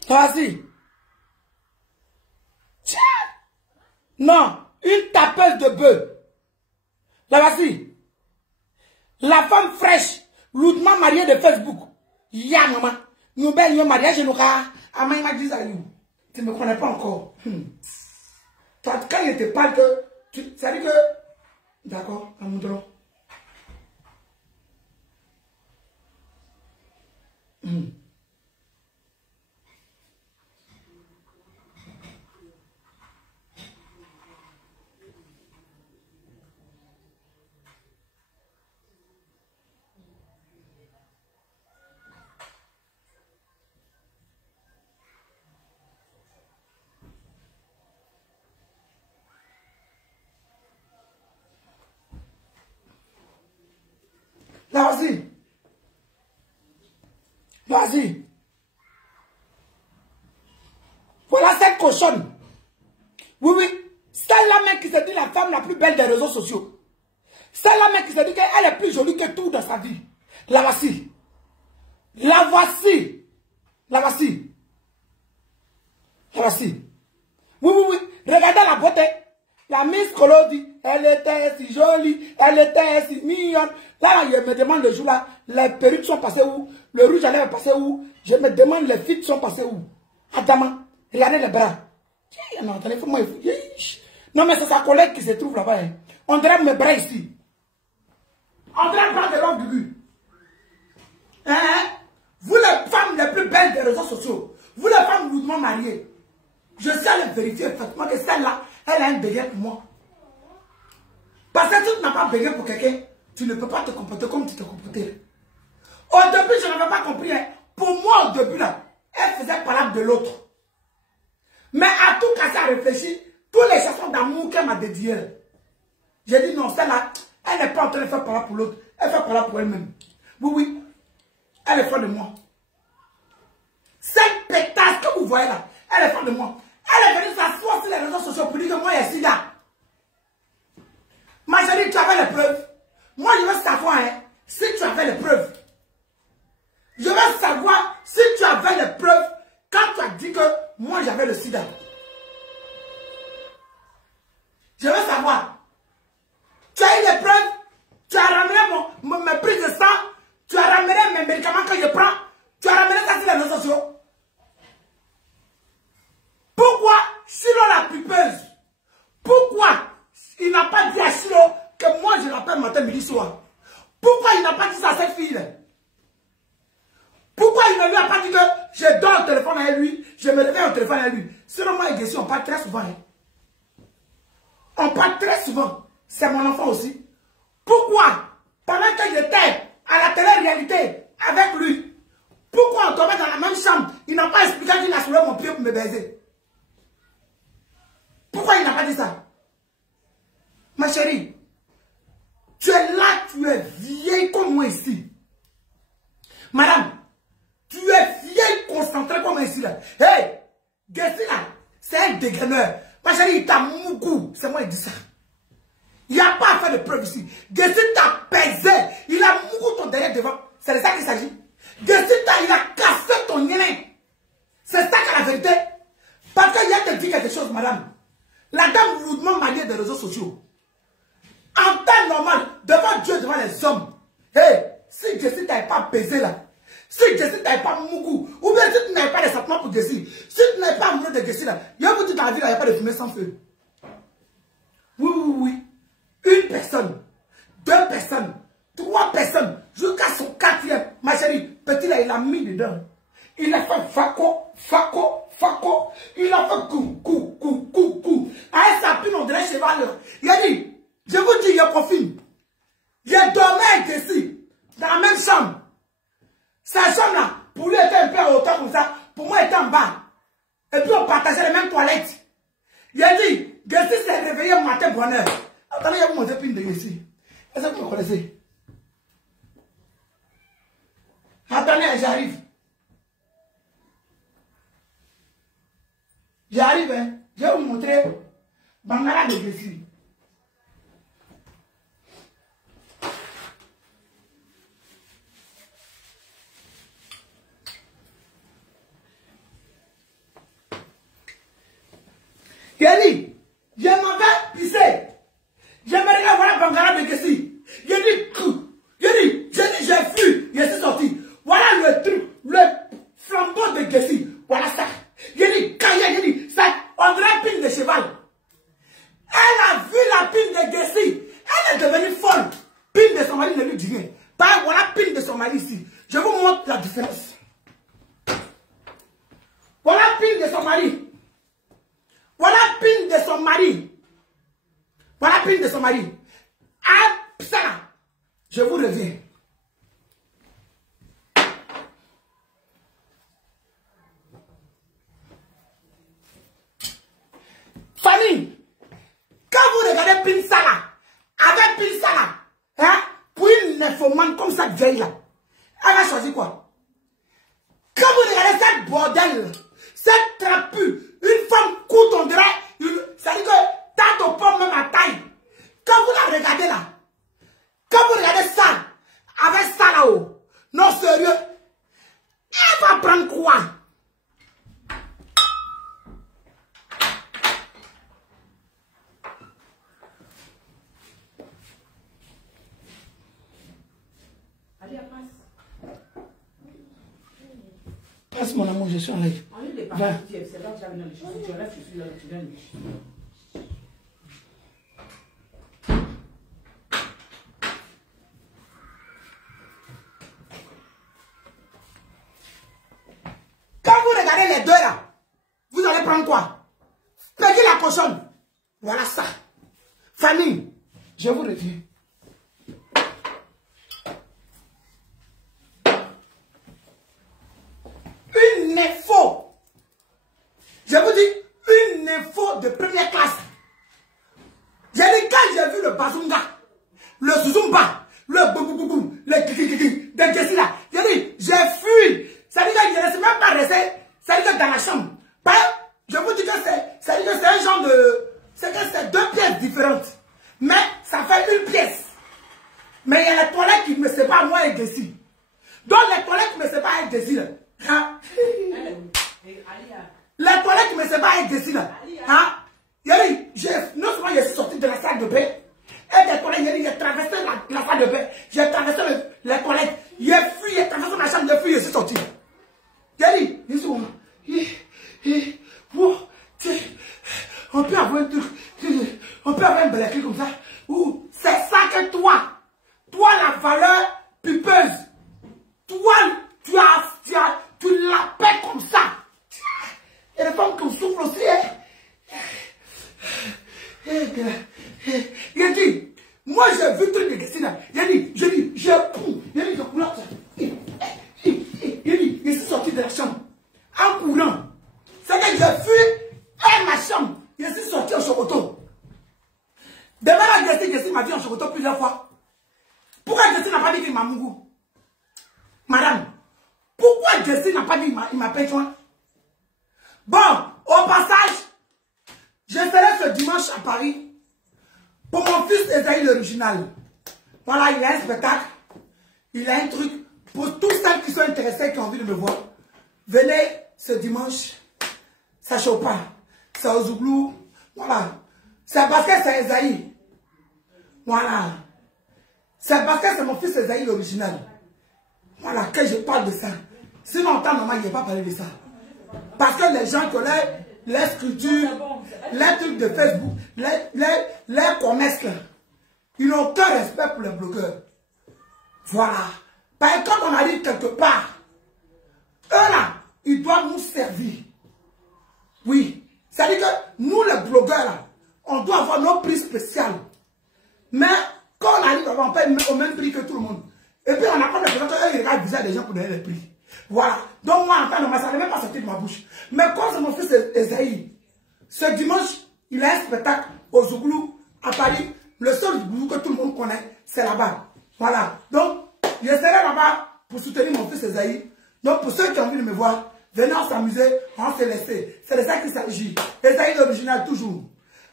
Vas-y. Non, une tapeuse de bœuf. Là, voici. La femme fraîche, lourdement mariée de Facebook. Ya, maman. Nous baignons mariage, nous car. Ama, il m'a dit ça, nous. Tu ne me connais pas encore. Toi, quand il te parle que. Ça dit que. D'accord, à mon droit. Là, vas-y. Vas-y. Voilà cette cochonne. Oui, oui. C'est la mec qui se dit la femme la plus belle des réseaux sociaux. C'est la mec qui se dit qu'elle est plus jolie que tout dans sa vie. La voici. La voici. La voici. La voici. Oui, oui, oui. Regardez la beauté. La Miss Colo dit, elle était si jolie, elle était si mignonne. Là, je me demande le jour là, les perruques sont passées où? Le rouge à lèvres est passé où? Je me demande les filles sont passées où? Adama, regardez les bras. Non, non, mais c'est sa collègue qui se trouve là-bas. Hein. On dirait mes bras ici. On dirait bras de l'homme du but. Hein? Vous les femmes les plus belles des réseaux sociaux, vous les femmes lourdement mariées, je sais aller vérifier effectivement que celle-là, elle a un béguin pour moi. Parce que tu n'as pas béguin pour quelqu'un, tu ne peux pas te comporter comme tu te comportais. Au début, je n'avais pas compris. Hein. Pour moi, au début, là, elle faisait parler de l'autre. Mais à tout casser, à réfléchir, tous les chansons d'amour qu'elle m'a dédiées, j'ai dit non, celle-là, elle n'est pas en train de faire parler pour l'autre, elle fait parler pour elle-même. Oui, oui, elle est fan de moi. Cette pétasse que vous voyez là, elle est fan de moi. Elle est venue s'asseoir sur les réseaux sociaux pour dire que moi, il y a sida. Ma chérie, tu avais les preuves. Moi, je veux savoir hein, si tu avais les preuves. Je veux savoir si tu avais les preuves quand tu as dit que moi, j'avais le sida. Je veux savoir. Tu as eu des preuves. Tu as ramené mes prises de sang. Tu as ramené mes médicaments que je prends. Tu as ramené ça sur les réseaux sociaux. Pourquoi, sinon la pipeuse, pourquoi soir. Pourquoi il n'a pas dit ça à cette fille-là? Pourquoi il ne lui a pas dit que je dors au téléphone avec lui, je me réveille au téléphone avec lui? Sinon, moi et Gessi, on parle très souvent. Hein. On parle très souvent. C'est mon enfant aussi. Pourquoi, pendant que j'étais à la télé-réalité avec lui, pourquoi on tombait dans la même chambre? Il n'a pas expliqué qu'il a soulevé mon pied pour me baiser. Pourquoi il n'a pas dit ça? Ma chérie, tu es là, tu es vieille comme moi ici. Madame, tu es vieille concentrée comme moi ici là. Hey, Gessi là, c'est un dégaineur. Ma chérie, il t'a mougou. C'est moi qui dis ça. Il n'y a pas à faire de preuve ici. Gessi t'a pesé. Il a mougou ton derrière devant. C'est de ça qu'il s'agit. Gessi il a cassé ton nez. C'est ça qu'est la vérité. Parce qu'il y a te dit quelque chose, madame. La dame lourdement mariée des réseaux sociaux. En temps normal, devant Dieu, devant les hommes. Hey, si Gessi t'avait pas baisé là, si Gessi t'avait pas mougou, ou bien si tu n'avais pas de sentiments pour Gessi, si tu n'avais pas amoureux de Gessi là, il y a vous dit dans la vie, il n'y a pas de fumée sans feu. Oui, oui, oui. Une personne, deux personnes, trois personnes, jusqu'à son quatrième. Ma chérie, petit là, il a mis dedans. Il a fait faco, faco, faco. Il a fait cou. Avec sa pine, on dirait cheval. Il a dit, je vous dis, il confirme. Il dormait avec Gessi, dans la même chambre. Sa chambre là, pour lui était un peu en hauteur comme ça, pour moi était en bas. Et puis on partageait les mêmes toilettes. Il a dit, Gessi s'est réveillé au matin bonheur. Attendez, il y a vous montrer pine de Gessi. Est-ce que vous me connaissez? Attendez, j'arrive. J'arrive, hein. Je vais vous montrer Bangala de Gessi. Il a dit, je m'avais pissé. J'aimerais voir Bangala de Gessi. Il a dit, j'ai fui. Je suis sorti. Voilà le truc, le flambeau de Gessi. Voilà ça. Il a dit, il a dit, ça, on dirait pile de cheval. Elle a vu la pile de Gessi. Elle est devenue folle. Pile de son mari ne lui dit rien. Voilà pile de son mari ici. Je vous montre la différence. Voilà pile de son mari. Voilà pile de son mari. Voilà pile de son mari. Ah, ça, je vous reviens. Famille, quand vous regardez Pin Sala, avec Pin Sala, hein, pour une nymphomane comme cette vieille là, elle va choisir quoi? Quand vous regardez cette bordel, cette trapue, une femme courte, on dirait, ça dit que t'as ton pomme même à taille. Quand vous la regardez là, quand vous regardez ça, avec ça là-haut, non sérieux, elle va prendre quoi? Passe mon amour, je suis en live. Va. Quand vous regardez les deux là, vous allez prendre quoi? Peggy la cochonne. Voilà ça. Famille, je vous reviens. Une info. Je vous dis, une info de première classe. J'ai dit, quand j'ai vu le bazunga, le zuzumba, le boubouboubou, le kiki de Gessi là, j'ai dit, j'ai fui. Ça dit que je ne laisse même pas rester, ça dit que dans la chambre. Je vous dis que c'est un genre de... C'est que c'est deux pièces différentes. Mais ça fait une pièce. Mais il y a les toilettes qui me séparent moi et Gessi. Donc les toilettes qui me séparent avec Gessi là. Hein? plusieurs fois. Pourquoi Jessie n'a pas dit qu'il m'a mougou? Madame, pourquoi Jessie n'a pas dit qu'il m'a payé joint? Bon, au passage, je serai ce dimanche à Paris pour mon fils Esaïe l'original. Voilà, il a un spectacle, il a un truc. Pour tous ceux qui sont intéressés, qui ont envie de me voir, venez ce dimanche. Ça ne chauffe pas. C'est au Zouglou. Voilà. C'est parce que c'est Esaïe. Voilà. C'est parce que c'est mon fils Esaïe l'original. Voilà, que je parle de ça. Sinon, en temps normal, il n'y a pas parlé de ça. Parce que les gens qui ont les sculptures, les trucs de Facebook, les commerces, là, ils n'ont aucun respect pour les blogueurs. Voilà. Parce que quand on arrive quelque part, eux là, ils doivent nous servir. Oui. C'est-à-dire que nous, les blogueurs, là, on doit avoir nos prix spéciaux. Mais quand on arrive, on paye au même prix que tout le monde. Et puis on a pas l'impression qu'ils regardent bizarre des gens pour donner les prix. Voilà. Donc moi, en temps normal, ça ne même pas sortir de ma bouche. Mais quand c'est mon fils Esaïe, ce dimanche, il a un spectacle au Zouglou, à Paris. Le seul Zouglou que tout le monde connaît, c'est là-bas. Voilà. Donc, je serai là-bas pour soutenir mon fils Esaïe. Donc, pour ceux qui ont envie de me voir, venez s'amuser, on se laisser. C'est de ça qu'il s'agit. Esaïe l'original, toujours.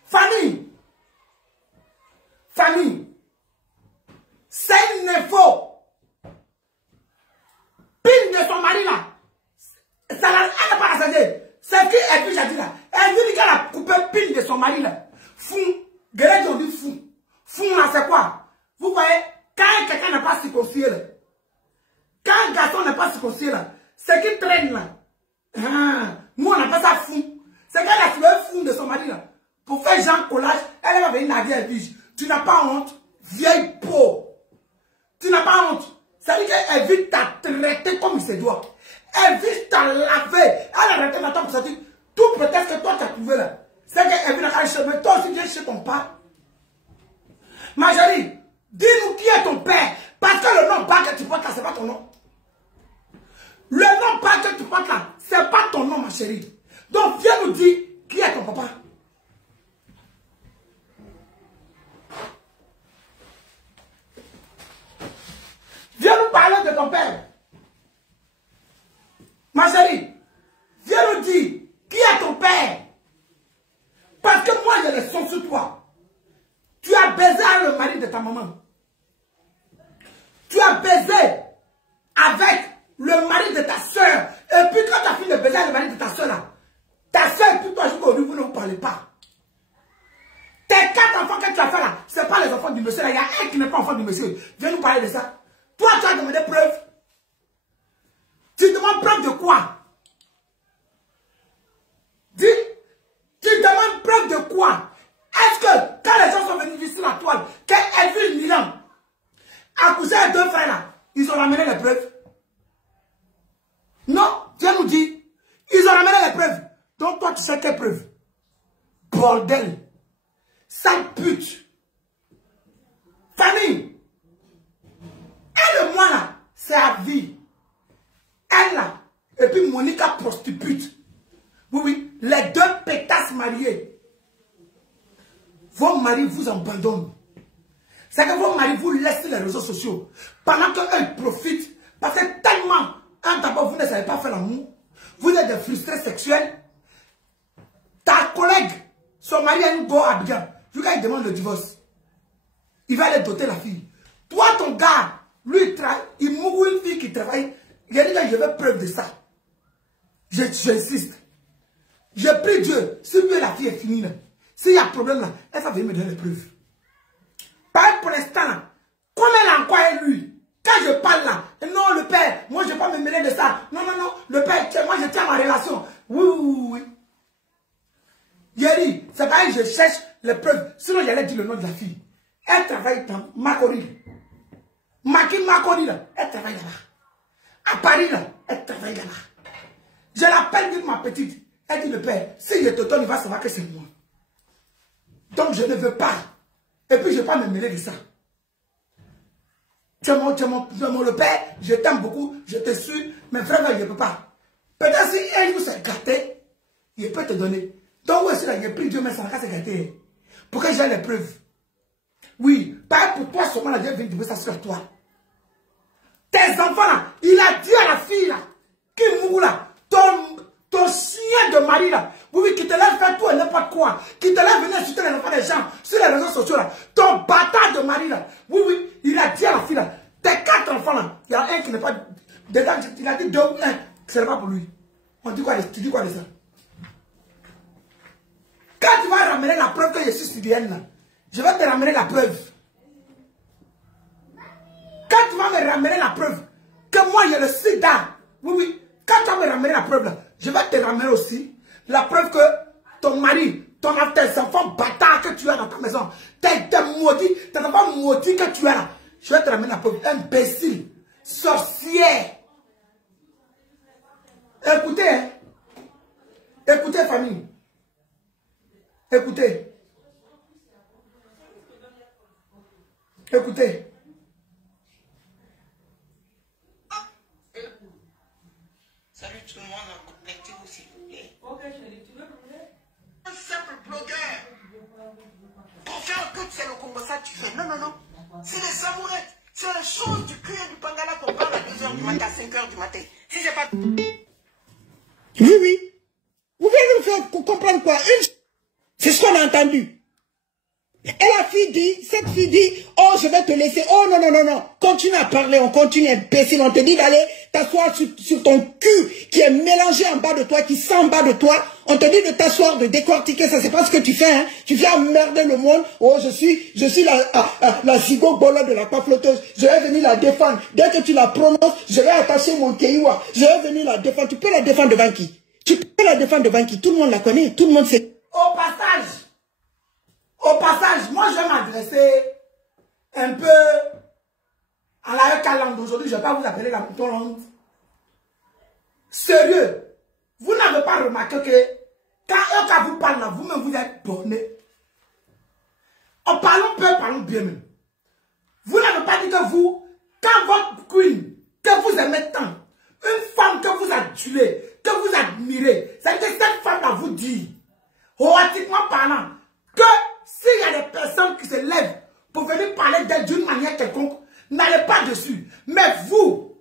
Famille. Famille. C'est une info. Pine de son mari là. Ça n'a pas rassemblé. C'est qui est plus j'ai dit là. Elle dit qu'elle a coupé pine de son mari là. Fou. Guerre ont dit fou. Fou là c'est quoi? Vous voyez, quand quelqu'un n'est pas circoncis là. Quand un garçon n'est pas circoncis là. C'est qui traîne là. Nous on appelle ça fou. C'est qu'elle a trouvé fou de son mari là. Pour faire genre collage, elle va venir nager elle vige. Tu n'as pas honte, vieille peau. Tu n'as pas honte. Ça veut dire qu'elle vit t'a traité comme il se doit. Elle vit t'a lavé. Elle a arrêté maintenant pour sortir. Tout peut-être que toi tu as trouvé là. C'est qu'elle vit dans la chemin. Toi aussi viens chez ton père. Ma chérie, dis-nous qui est ton père. Parce que le nom pas que tu portes là, c'est pas ton nom. Le nom pas que tu portes là, c'est pas ton nom ma chérie. Donc viens nous dire qui est ton papa. Viens nous parler de ton père. Ma chérie, viens nous dire qui est ton père. Parce que moi, j'ai le son sur toi. Tu as baisé avec le mari de ta maman. Tu as baisé avec le mari de ta soeur. Et puis quand tu as fini de baiser avec le mari de ta soeur là, ta soeur et puis toi, jusqu'au vous ne vous parlez pas. Tes 4 enfants que tu as fait là, ce n'est pas les enfants du monsieur là. Il y a un qui n'est pas enfant du monsieur. Viens nous parler de ça. Toi, tu as demandé preuve. Tu demandes preuve de quoi? Dis, tu demandes preuve de quoi? Est-ce que quand les gens sont venus ici la toile, qu'elle vit Milan, accusé à 2 frères là, ils ont ramené les preuves? Non, viens nous dire. Ils ont ramené les preuves. Donc toi, tu sais quelle preuve? Bordel. Sale pute. Famille. Elle et moi là, c'est à vie. Elle là, et puis Monica prostitue. Oui, oui, les 2 pétasses mariés. Vos maris vous abandonnent. C'est que vos maris vous laissent les réseaux sociaux. Pendant qu'eux profitent. Parce que tellement, d'abord, vous ne savez pas faire l'amour. Vous êtes des frustrés sexuels. Ta collègue, son mari a une go à Abidjan. Vu qu'il demande le divorce. Il va aller doter la fille. Toi, ton gars, lui, il mourut une fille qui travaille. Il a dit que je veux preuve de ça. J'insiste. Je prie Dieu. Si lui et la fille est finie, s'il y a problème là, elle va venir me donner les preuves. Pas pour l'instant là. Comme elle a encore et lui. Quand je parle là, non, le père, moi je ne vais pas me mêler de ça. Non, non, non, le père, moi je tiens ma relation. Oui, oui, oui. Yeri, c'est pareil, je cherche les preuves. Sinon, j'allais dire le nom de la fille. Elle travaille dans Makori. Makori là, elle travaille là-bas. À Paris là, elle travaille là-bas. Je l'appelle, dit ma petite. Elle dit le père, si je te donne, il va savoir que c'est moi. Donc je ne veux pas. Et puis je ne vais pas me mêler de ça. Tu es mon le père, je t'aime beaucoup, je te suis, mais frère, je ne peux pas. Peut-être si elle nous s'est gâté, il peut te donner. Donc, oui, c'est là, j'ai pris Dieu, mais ça n'a qu'à se gâter. Pour que j'ai les preuves. Oui, pas pour toi seulement la Dieu vient de ça sur toi. Tes enfants là, il a dit à la fille là, qui mourut là, ton chien de mari là, oui, qui te lève faire tout et n'importe quoi, qui te lève venir insulter les enfants des gens sur les réseaux sociaux là, ton bâtard de mari là, oui, il a dit à la fille là, tes 4 enfants là, il y a un qui n'est pas dedans, il a dit 2 ou 1, ce n'est pas pour lui. On dit quoi, tu dis quoi de ça? Quand tu vas ramener la preuve que je suis syrienne là, je vais te ramener la preuve. Quand tu vas me ramener la preuve que moi j'ai le sida, oui, quand tu vas me ramener la preuve là, je vais te ramener aussi la preuve que ton mari, tes enfants bâtards que tu as dans ta maison, tes maudits, tes enfants maudits que tu as là, je vais te ramener la preuve. Imbécile, sorcière. Écoutez, hein. Écoutez famille. Écoutez. Écoutez. Salut tout le monde, connectez-vous s'il vous plaît. Ok, chérie, tu veux parler? Un simple blogueur. Pour faire que c'est le Congo, ça tu fais. Non, non, non. C'est des samourettes. C'est les choses du cul et du pangala qu'on parle à 2h du matin, à 5h du matin. Si j'ai pas... Oui, oui. Vous pouvez nous faire comprendre quoi? C'est ce qu'on a entendu. Et la fille dit, cette fille dit, oh, je vais te laisser. Oh, non, non, non, non. Continue à parler, on continue, imbécile. On te dit d'aller t'asseoir sur ton cul qui est mélangé en bas de toi, qui sent en bas de toi. On te dit de t'asseoir, de décortiquer ça. C'est pas ce que tu fais, hein. Tu viens emmerder le monde. Oh, je suis la zigobola de la pafloteuse. Je vais venir la défendre. Dès que tu la prononces, je vais attacher mon keiwa. Je vais venir la défendre. Tu peux la défendre devant qui? Tu peux la défendre devant qui? Tout le monde la connaît. Tout le monde sait. Au passage, moi je vais m'adresser un peu à la Calandre. Aujourd'hui, je ne vais pas vous appeler la mouton longue. Sérieux, vous n'avez pas remarqué que quand Eka vous parle là, vous-même vous êtes borné. En parlant peu, parlons bien même. Vous n'avez pas dit que vous, quand votre queen, que vous aimez tant, une femme que vous adulez, que vous admirez, c'est que cette femme-là vous dit, pratiquement parlant, que s'il y a des personnes qui se lèvent pour venir parler d'elle d'une manière quelconque, n'allez pas dessus. Mais vous,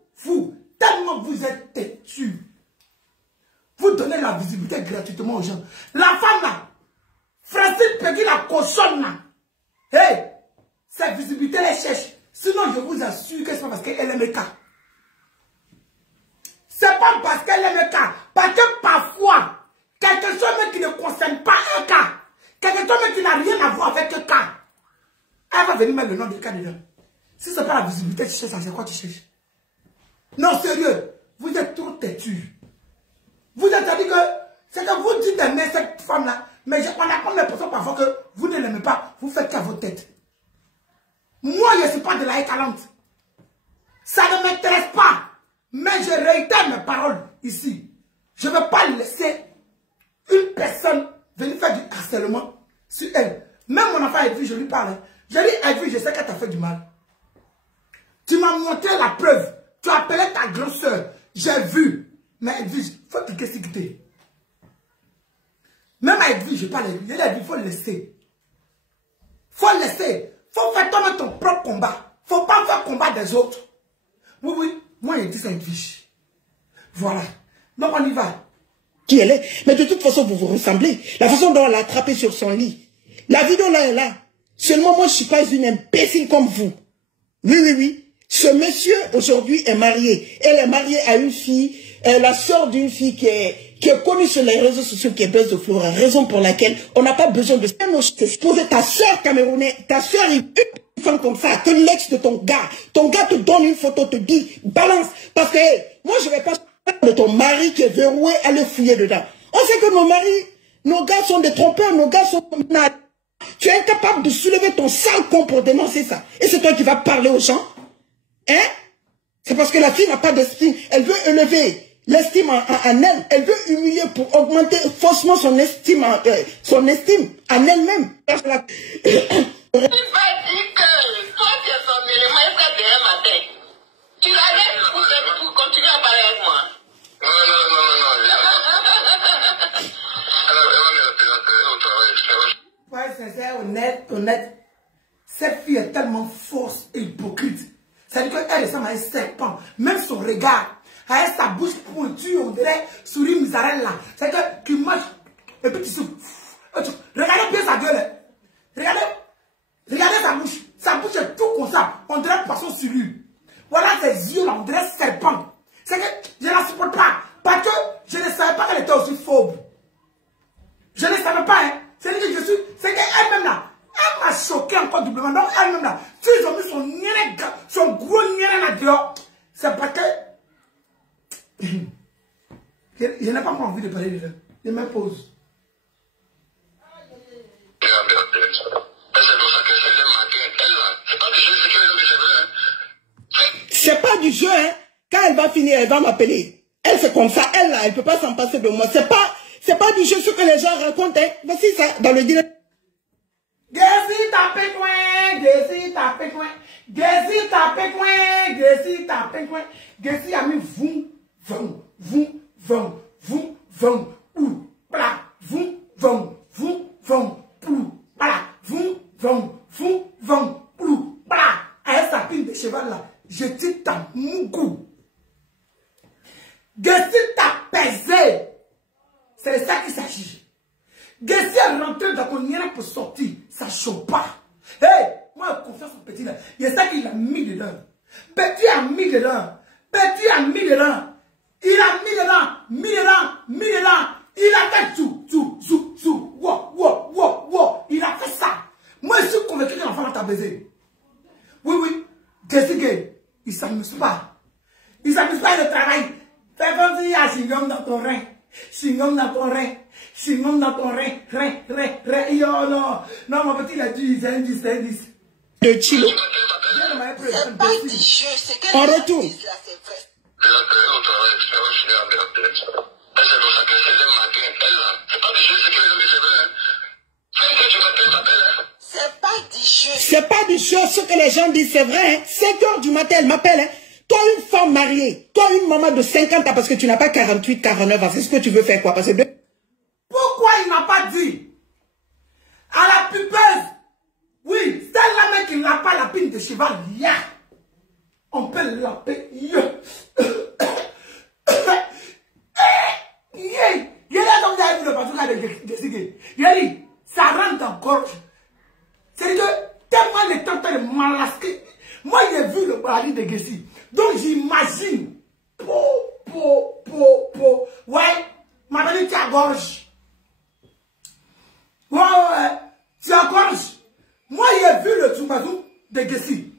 tellement vous êtes têtus, vous donnez la visibilité gratuitement aux gens. La femme là, Francine Peggy la cochonne là, hey, cette visibilité elle cherche. Sinon je vous assure que c'est pas parce qu'elle aime le cas. C'est pas parce qu'elle aime le cas. Parce que parfois, quelque chose qui ne concerne pas un cas, quelque chose qui n'a rien à voir avec un cas, elle va venir mettre le nom du cas dedans. Si ce n'est pas la visibilité que tu cherches, c'est quoi tu cherches? Non, sérieux, vous êtes trop têtus. Vous êtes dit que, c'est que vous dites d'aimer cette femme-là, mais on apprend l'impression parfois que vous ne l'aimez pas, vous faites qu'à votre tête. Moi, je ne suis pas de la écalante. Ça ne m'intéresse pas. Mais je réitère mes paroles ici. Je ne veux pas laisser une personne venir faire du harcèlement sur elle. Même mon enfant Edwige, je lui parle. Je dis, Edwige, je sais qu'elle t'a fait du mal. Tu m'as montré la preuve. Tu as appelé ta grande soeur. J'ai vu. Mais Edwige, il faut cliquer sur quitter. Même à Edwige, je parle. Je lui ai dit, il faut le laisser. Il faut le laisser. Il faut faire toi-même ton propre combat. Il ne faut pas faire combat des autres. Oui, oui. Moi, je dis ça Edwige. Voilà. Donc, on y va. Qui elle est. Mais de toute façon, vous vous ressemblez. La façon dont elle l'a attrapé sur son lit. La vidéo là est là. Seulement, moi, je ne suis pas une imbécile comme vous. Oui, oui, oui. Ce monsieur, aujourd'hui, est marié. Elle est mariée à une fille, la sœur d'une fille qui est connue sur les réseaux sociaux, qui est Bess de Flora. Raison pour laquelle on n'a pas besoin de poser ta sœur camerounaise, ta sœur est une femme comme ça, que l'ex de ton gars te donne une photo, te dit, balance. Parce que, moi, je ne vais pas de ton mari qui est verroué, aller fouiller dedans. On sait que nos maris, nos gars sont des trompeurs, nos gars sont malades. Tu es incapable de soulever ton sale con pour dénoncer ça. Et c'est toi qui vas parler aux gens. Hein? C'est parce que la fille n'a pas d'estime. Elle veut élever l'estime en elle. Elle veut humilier pour augmenter faussement son estime en elle-même. Tu m'as dit que toi tu es son élément et ça demain matin. Tu la laisses pour continuer à parler avec moi. Non. Elle a vraiment mis la présence au travail. Ouais, sincère, honnête. Cette fille est tellement fausse et hypocrite. C'est-à-dire qu'elle ressemble à un serpent. Même son regard, avec sa bouche pointue, on dirait souris misarelle là. C'est-à-dire que tu manges et puis tu souffles. Regardez bien sa gueule. Regardez sa bouche. Sa bouche est tout comme ça. On dirait poisson sur lui. Voilà ses yeux là, on dirait serpent. C'est que je ne la supporte pas. Parce que je ne savais pas qu'elle était aussi phobe. Je ne savais pas, hein. C'est qu'elle-même là, elle m'a choqué encore doublement. Donc elle-même là, si ils ont mis son gros nien là dehors, c'est parce que je n'ai pas envie de parler de ça. Je m'impose. C'est pas du jeu, hein. Quand elle va finir, elle va m'appeler. Elle c'est comme ça, elle là, elle peut pas s'en passer de moi. C'est pas du jeu ce que les gens racontent, hein. Voici ça, dans le direct. Gesi tapé coin, Gesi tapé coin, Gesi tapé coin, Gesi tapé coin, Gesi a mis vous, ou, voilà, vous, ou, voilà, avec sa pile de cheval là, je tire ta mougou. Gesi t'a pesé. C'est de ça qu'il s'agit. Gesi est rentré dans mon nien pour sortir. Ça chauffe pas. Hey, moi, confiance au petit là. Il y a ça qu'il a mis dedans. Petit a mis dedans. Petit a mis dedans. Il a mis dedans. Il a fait tout. Wow. Il a fait ça. Moi, je suis convaincu que l'enfant t'a baisé. Oui. Gesi gay. Il s'amuse pas. Il s'amuse pas de travail. Fais comme s'il y a chingom dans ton rein. Chingom dans ton rein. Yo, non, mon petit, il a dit, c'est un 10. De Chilo. C'est pas du jeu, c'est que on retourne. C'est pas du jeu, ce que les gens disent, c'est vrai. Hein? 5 heures du matin, elle m'appelle. Hein? Toi, une femme mariée, toi, une maman de 50 ans, parce que tu n'as pas 48, 49 ans, c'est ce que tu veux faire quoi? Parce que pourquoi il m'a pas dit à la pupeuse? Oui, celle-là même qui n'a pas la pine de cheval, on peut l'appeler. Ça rentre en gorge. C'est-à-dire que tellement les temps de malasquer. Moi, j'ai vu le mari de Gesi. Donc, j'imagine. Ouais, madame, tu as gorge. Ouais, tu as gorge. Moi, j'ai vu le Tsumbazou de Gesi. De toute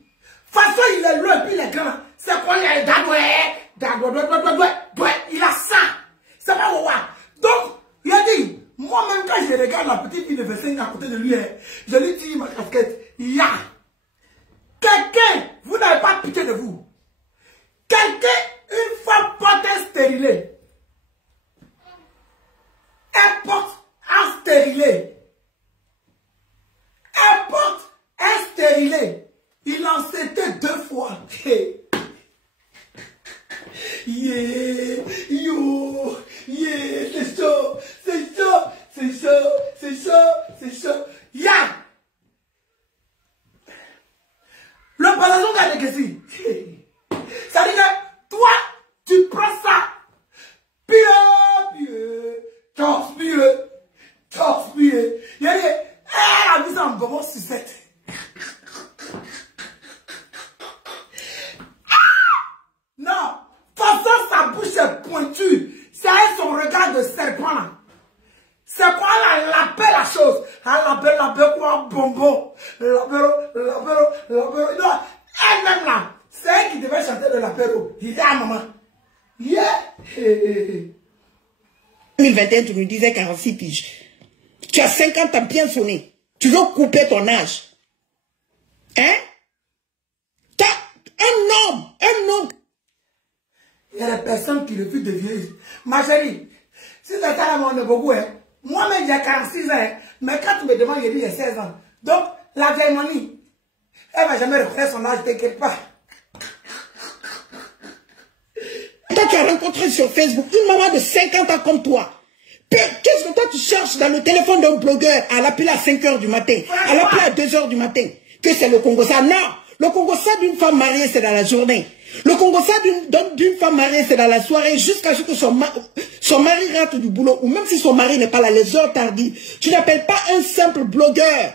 façon, il est loin, puis il est grand. C'est quoi, il est il a ça. C'est pas quoi. Donc, il a dit, moi-même, quand je regarde la petite fille de 25 ans à côté de lui, je lui tire ma casquette. Quelqu'un, vous n'avez pas pitié de vous. Quelqu'un, une fois porte un stérilet. Elle porte un stérilet. Il en s'était 2 fois. C'est chaud. Le balason gars de Gesi. Ça dit que toi, tu prends ça. Pieux. Torse pieux. Il a dit, elle a mis ça en gommon sucette. Non, façon sa bouche est pointue. C'est son regard de serpent. C'est quoi elle appelle la chose? Elle appelle quoi bonbon? L'apéro. Non, elle-même là, c'est elle qui devait chanter de l'apéro. Il dit à maman. 2021, tu nous disais 46 piges. Tu as 50 ans bien sonné. Tu veux couper ton âge. Hein? T'as un homme. Il y a des personnes qui refusent de vieillir. Ma chérie, si c'est ça, on est beaucoup, hein. Moi-même, j'ai 46 ans, hein. Mais quand tu me demandes, il y a 16 ans. Donc, la vieille manie, elle ne va jamais refaire son âge, t'inquiète pas. Toi, tu as rencontré sur Facebook une maman de 50 ans comme toi. Qu'est-ce que toi tu cherches dans le téléphone d'un blogueur à l'appeler à 5 h du matin, à l'appeler à 2 h du matin? que c'est le Congo-ça. Non, le Congo-ça d'une femme mariée, c'est dans la journée. Le Congo-ça d'une femme mariée, c'est dans la soirée, jusqu'à ce que son mari rentre du boulot, ou même si son mari n'est pas là, les heures tardives. Tu n'appelles pas un simple blogueur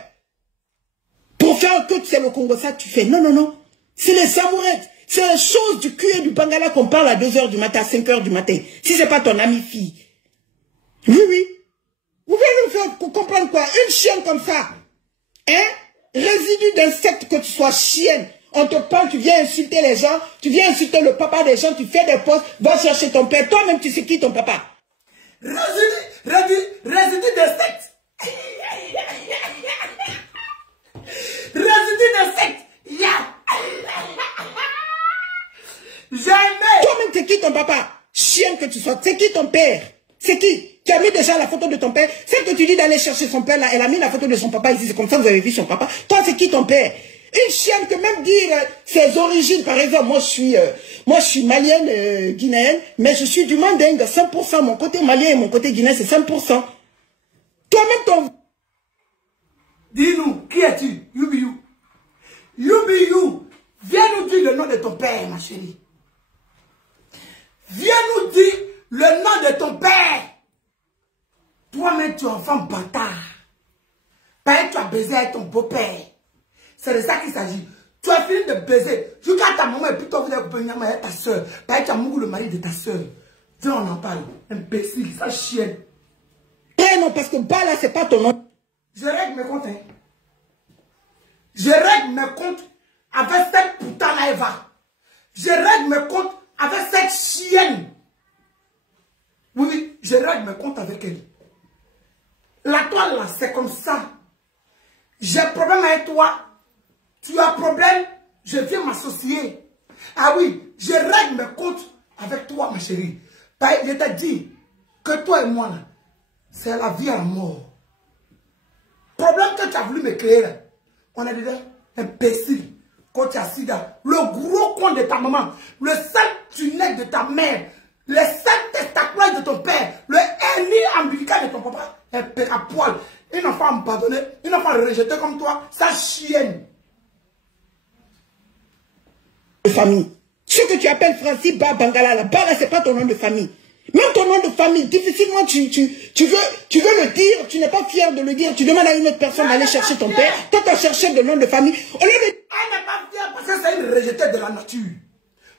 pour faire que c'est le Congo-ça que tu fais. Non, non, non. C'est les samourettes. C'est les choses du cul et du Bangala qu'on parle à 2 h du matin, à 5 h du matin. Si c'est pas ton ami fille. Oui, oui. Vous pouvez nous faire comprendre quoi? Une chienne comme ça. Hein? Résidu d'insectes, que tu sois chienne. On te parle, tu viens insulter les gens, tu viens insulter le papa des gens, tu fais des postes, va chercher ton père. Toi-même, tu sais qui ton papa? Résidu d'insectes. Résidu d'insectes. Jamais. Toi-même, c'est qui ton papa? Chienne que tu sois. C'est qui ton père? C'est qui? Tu as mis déjà la photo de ton père. Celle que tu dis d'aller chercher son père là, elle a mis la photo de son papa ici. C'est comme ça que vous avez vu son papa. Toi, c'est qui ton père? Une chienne que même dire ses origines, par exemple, moi je suis malienne, guinéenne, mais je suis du Mandingue, 100%. Mon côté malien et mon côté guinéen, c'est 100%. Toi-même, ton... Dis-nous, qui es-tu? You. Viens nous dire le nom de ton père, ma chérie. Viens nous dire le nom de ton père. Toi-même, tu es enfant bâtard. Pareil, tu as baisé avec ton beau-père. C'est de ça qu'il s'agit. Tu as fini de baiser. Jusqu'à ta maman et puis toi, vous avez coupé avec ta soeur. Pareil, tu as mouru le mari de ta soeur. Viens, on en parle. Imbécile, ça chienne. Eh non, parce que Bala, c'est pas ton nom. Je règle mes comptes, hein. Je règle mes comptes avec cette putain là, Eva. Je règle mes comptes avec cette chienne. Oui, je règle mes comptes avec elle. La toile là, c'est comme ça. J'ai problème avec toi. Tu as problème, je viens m'associer. Ah oui, je règle mes comptes avec toi, ma chérie. Je t'ai dit que toi et moi, c'est la vie à la mort. Problème que tu as voulu me créer, là. On est déjà imbécile. Quand tu as sida, le gros con de ta maman, le seul tunnel de ta mère, le seul testaculaire de ton père, le hernie ombilical de ton papa, un père à poil. Une enfant abandonnée, une enfant rejetée comme toi, ça chienne. Famille. Ce que tu appelles Francis Bangala, la Bala, c'est pas ton nom de famille. Même ton nom de famille, difficilement tu veux le dire, tu n'es pas fier de le dire, tu demandes à une autre personne d'aller chercher ton père, toi tu as cherché le nom de famille. Au lieu de... Elle n'est pas fière parce que c'est une rejetée de la nature.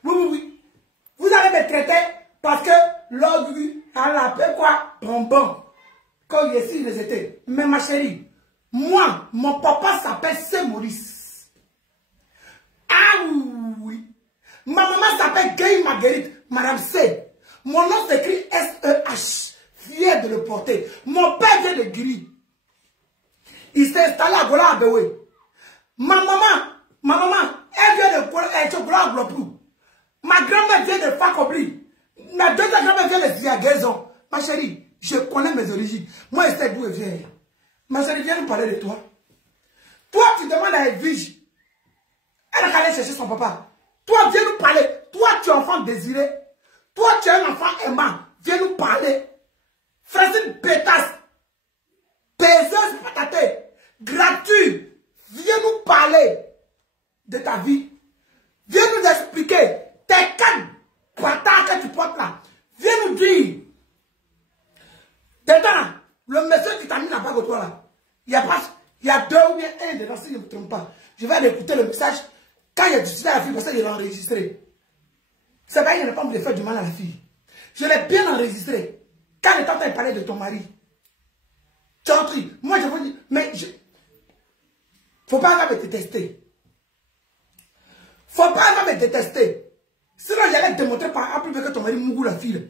Oui. Vous allez me traiter parce que l'autre, elle appelle quoi? Bonbon. Quand il est ici, ils étaient. Mais ma chérie, moi, mon papa s'appelle Saint-Maurice. Ah oui. Ma maman s'appelle Gay Marguerite, Madame C. Mon nom s'écrit S-E-H. Fier de le porter. Mon père vient de Gris. Il s'est installé à Gola Abewe. Ma maman, elle vient de Gola Glopou. Ma grand-mère vient de Fakobli. Ma deuxième grand-mère vient de Ziagaison. Ma chérie, je connais mes origines. Moi, je sais d'où elle vient. Ma chérie, viens nous parler de toi. Toi, tu demandes à Edwige. Elle a allé chercher son papa. Toi, viens nous parler. Toi, tu es enfant désiré. Toi, tu es un enfant aimant. Viens nous parler. Francine Pétasse. Paiseuse patatée. Gratuit. Viens nous parler de ta vie. Viens nous expliquer tes 4 bâtards que tu portes là. Viens nous dire. Dedans, le monsieur qui t'a mis la bague au toit là, il y a 2 ou bien 1 dedans, si je ne me trompe pas. Je vais aller écouter le message. Quand il a discuté à la fille, parce qu'il l'a enregistré. C'est vrai qu'il n'a pas voulu faire du mal à la fille. Je l'ai bien enregistré. Quand il est en train de parler de ton mari. Tu as entré. Moi, je vous dis, mais faut pas me détester. Faut pas me détester. Sinon, j'allais te démontrer par plus que ton mari mougou la fille.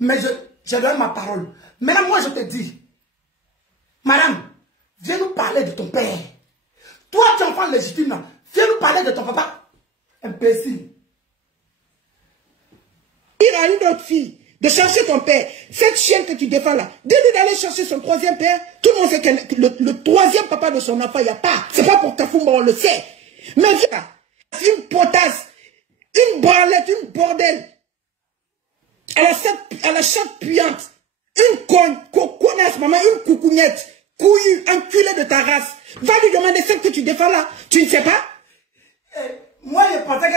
Mais je donne ma parole. Maintenant, moi, je te dis, madame, viens nous parler de ton père. Toi, tu es enfant légitime, là. Viens nous parler de ton papa. Imbécile. Dire à une autre fille de chercher ton père, cette chienne que tu défends là, dis-lui d'aller chercher son 3e père. Tout le monde sait que le 3e papa de son enfant, il n'y a pas. C'est pas pour Kafumba, on le sait. Mais viens, une potasse, une branlette, une bordel. Elle a chatte puante. Une connasse, maman, une coucougnette. Couillu, enculé de ta race. Va lui demander ce que tu défends là. Tu ne sais pas? Moi, je pensais que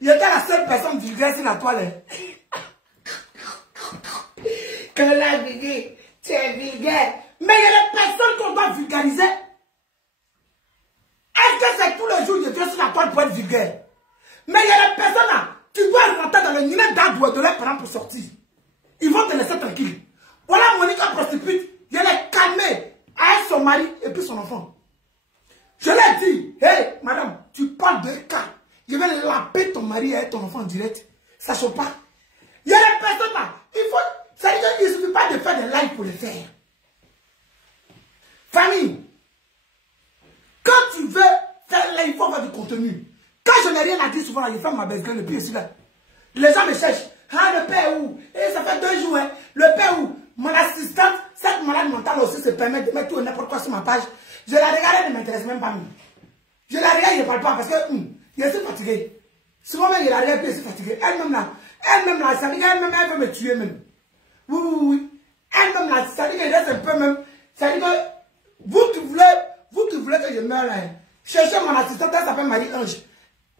j'étais la seule personne vulgaire sur la toile. Que la vulgaire, tu es vulgaire. Mais il y a des personnes qu'on doit vulgariser. Est-ce que c'est tous les jours que je viens sur la toile pour être vulgaire? Mais il y a des personnes là, tu dois rentrer dans le nid d'arbre de leurs parents pour sortir. Ils vont te laisser tranquille. Voilà Monique la prostitute, il est calmée avec son mari et puis son enfant. Je l'ai dit, hey madame, tu parles de cas. Je vais laper ton mari et ton enfant en direct. Ça ne choque pas. Il y a des personnes là, ça veut dire qu'il ne suffit pas de faire des lives pour le faire. Famille, quand tu veux faire là, il faut avoir du contenu. Quand je n'ai rien à dire souvent, je fais ma baisse le pied ici là. Les gens me cherchent. Ah, le père où? Et ça fait 2 jours, hein. Le père où? Mon assistante, cette malade mentale aussi se permet de mettre tout et n'importe quoi sur ma page. Je la regarde, elle ne m'intéresse même pas. Je la regarde, je ne parle pas parce que je suis fatigué. Souvent même, je la regarde, je suis fatigué. Elle-même là, ça veut dire qu'elle-même, elle veut me tuer même. Oui. Elle-même là, ça veut dire qu'elle reste un peu même. Ça veut dire que vous qui voulez que je meure là, cherchez mon assistante, elle s'appelle Marie-Ange.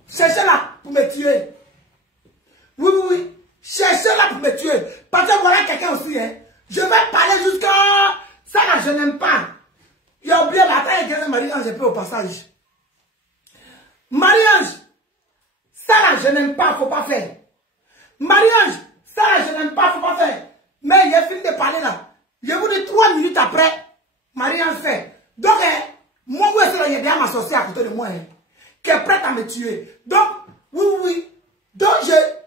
Cherchez-la pour me tuer. Oui. Cherchez-la pour me tuer. Parce que voilà quelqu'un aussi, hein. Je vais parler jusqu'à... Ça là, je n'aime pas. Il a oublié la taille de Marie-Ange un peu au passage. Marie-Ange, ça là, je n'aime pas, faut pas faire. Marie-Ange, ça là, je n'aime pas, faut pas faire. Mais il a fini de parler là. Je vous dis 3 minutes après, Marie-Ange fait. Donc, moi, il y a bien ma sorcière à côté de moi, hein, qui est prête à me tuer. Donc, oui. Donc,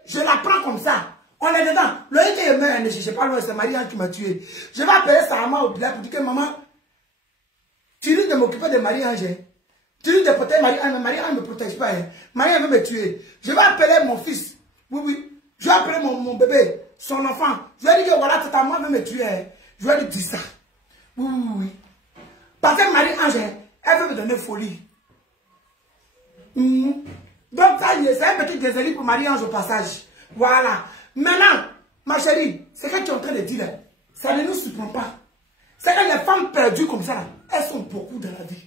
je la prends comme ça. On est dedans. Le jour que je meurs, ne cherchez pas loin, c'est Marie-Ange qui m'a tué. Je vais appeler sa maman au village pour dire que maman, tu risques de m'occuper de Marie-Ange. Tu risques de protéger Marie-Ange, mais Marie-Ange ne me protège pas. Hein. Marie-Ange veut me tuer. Je vais appeler mon fils. Oui. Je vais appeler mon bébé, son enfant. Je vais lui dire que voilà, ta maman veut me tuer. Hein. Je vais lui dire ça. Oui. Parce que Marie-Ange, elle veut me donner folie. Donc, ça y est, c'est un petit désolé pour Marie-Ange au passage. Voilà. Maintenant, ma chérie, ce que tu es en train de dire, ça ne nous surprend pas. C'est que les femmes perdues comme ça, elles sont beaucoup dans la vie.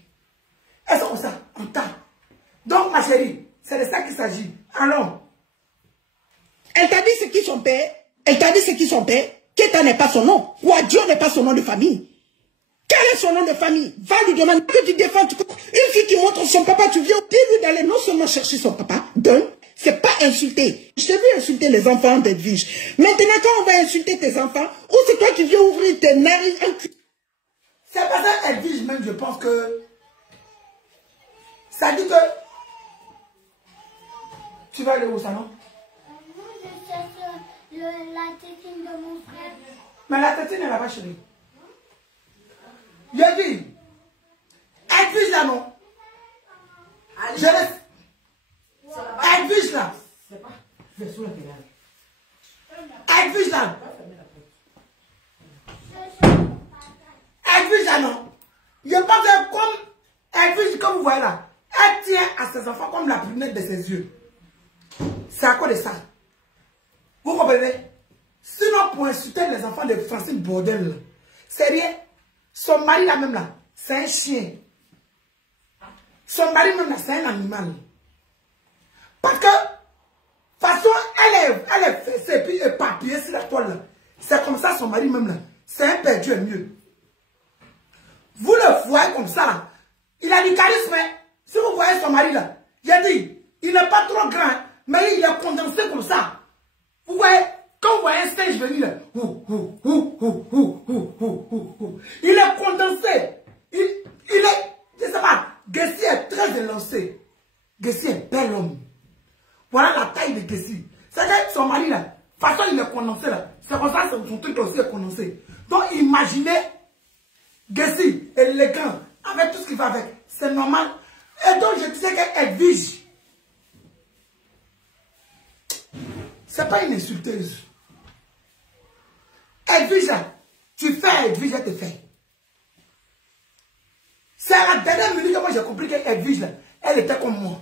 Elles sont comme ça, en temps. Donc, ma chérie, c'est de ça qu'il s'agit. Allons. Elle t'a dit ce qui son père. Keta n'est pas son nom. Wadio n'est pas son nom de famille. Quel est son nom de famille? Va lui demander que tu défends. Une fille qui montre son papa, tu viens dis-lui d'aller non seulement chercher son papa, c'est pas insulter. Je t'ai vu insulter les enfants d'Edwige. Maintenant, quand on va insulter tes enfants, ou c'est toi qui viens ouvrir tes narines. C'est parce que Edwige même, je pense que... Ça dit que... Tu vas aller où, ça, non? Moi, je cherche la tétine de mon frère. Mais la tétine, elle là-bas, chérie. Je dis, Edwige là, non? Je laisse. Edwige là. Edwige là. Edwige là, non? Je pense que comme Edwige, comme vous voyez là, elle tient à ses enfants comme la prunelle de ses yeux. C'est à quoi de ça? Vous comprenez? Sinon, pour insulter les enfants de Francine Bordel, c'est rien. Son mari là même là, c'est un chien. Son mari même là, c'est un animal. Parce que, de toute façon, elle est fessée et puis éparpillée sur la toile là. C'est comme ça son mari même là. C'est un perdu et mieux. Vous le voyez comme ça là. Il a du charisme. Hein? Si vous voyez son mari là, j'ai dit, il n'est pas trop grand, mais il est condensé comme ça. Vous voyez? Quand vous voyez un singe venir là, il est condensé. Il est, je ne sais pas, Gessi est très élancé. Gessi est bel homme. Voilà la taille de Gessi. C'est que son mari là, de toute façon il est condensé là. C'est comme ça son truc aussi est condensé. Donc imaginez Gessi, élégant, avec tout ce qui va avec. C'est normal. Et donc je disais qu'elle Edwige, c'est pas une insulteuse. Edwige, tu fais Edwige, elle te fait. C'est à la dernière minute que moi j'ai compris qu'Edwige, elle était comme moi.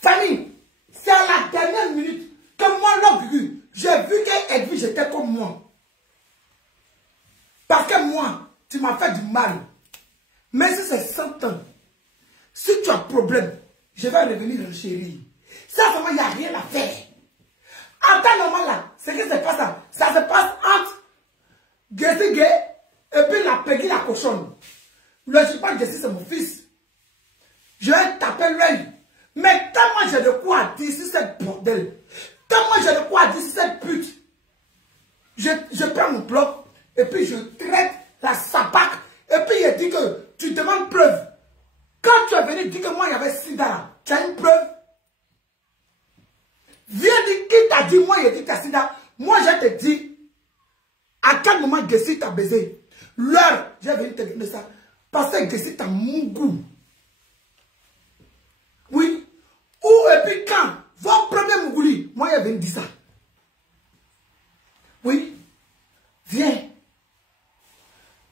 Famille, c'est à la dernière minute que moi, l'orgueil, j'ai vu qu'Edwige était comme moi. Parce que moi, tu m'as fait du mal. je vais revenir chérie. Ça, vraiment, il n'y a rien à faire. En temps normal, là, ce qui se passe là, ça se passe entre Gessi Gay et puis la Peggy la cochonne. Le je pas Gessi, c'est mon fils. Je vais taper l'œil. Mais tellement j'ai de quoi dire sur cette bordel. Tellement j'ai de quoi dire sur cette pute. Je prends mon bloc et puis je traite la sapac. Et puis il dit que tu demandes preuve. Quand tu es venu dire que moi il y avait sida là, tu as une preuve? Viens dire qui t'a dit moi il dit que tu as sida. Moi je te dis à quel moment Gessi t'a baisé. L'heure, j'ai venu te dire ça. Parce que Gessi t'a mon goût. Oui. Ou et puis quand vos premiers Mougouli, moi il venu dire ça. Oui. Viens.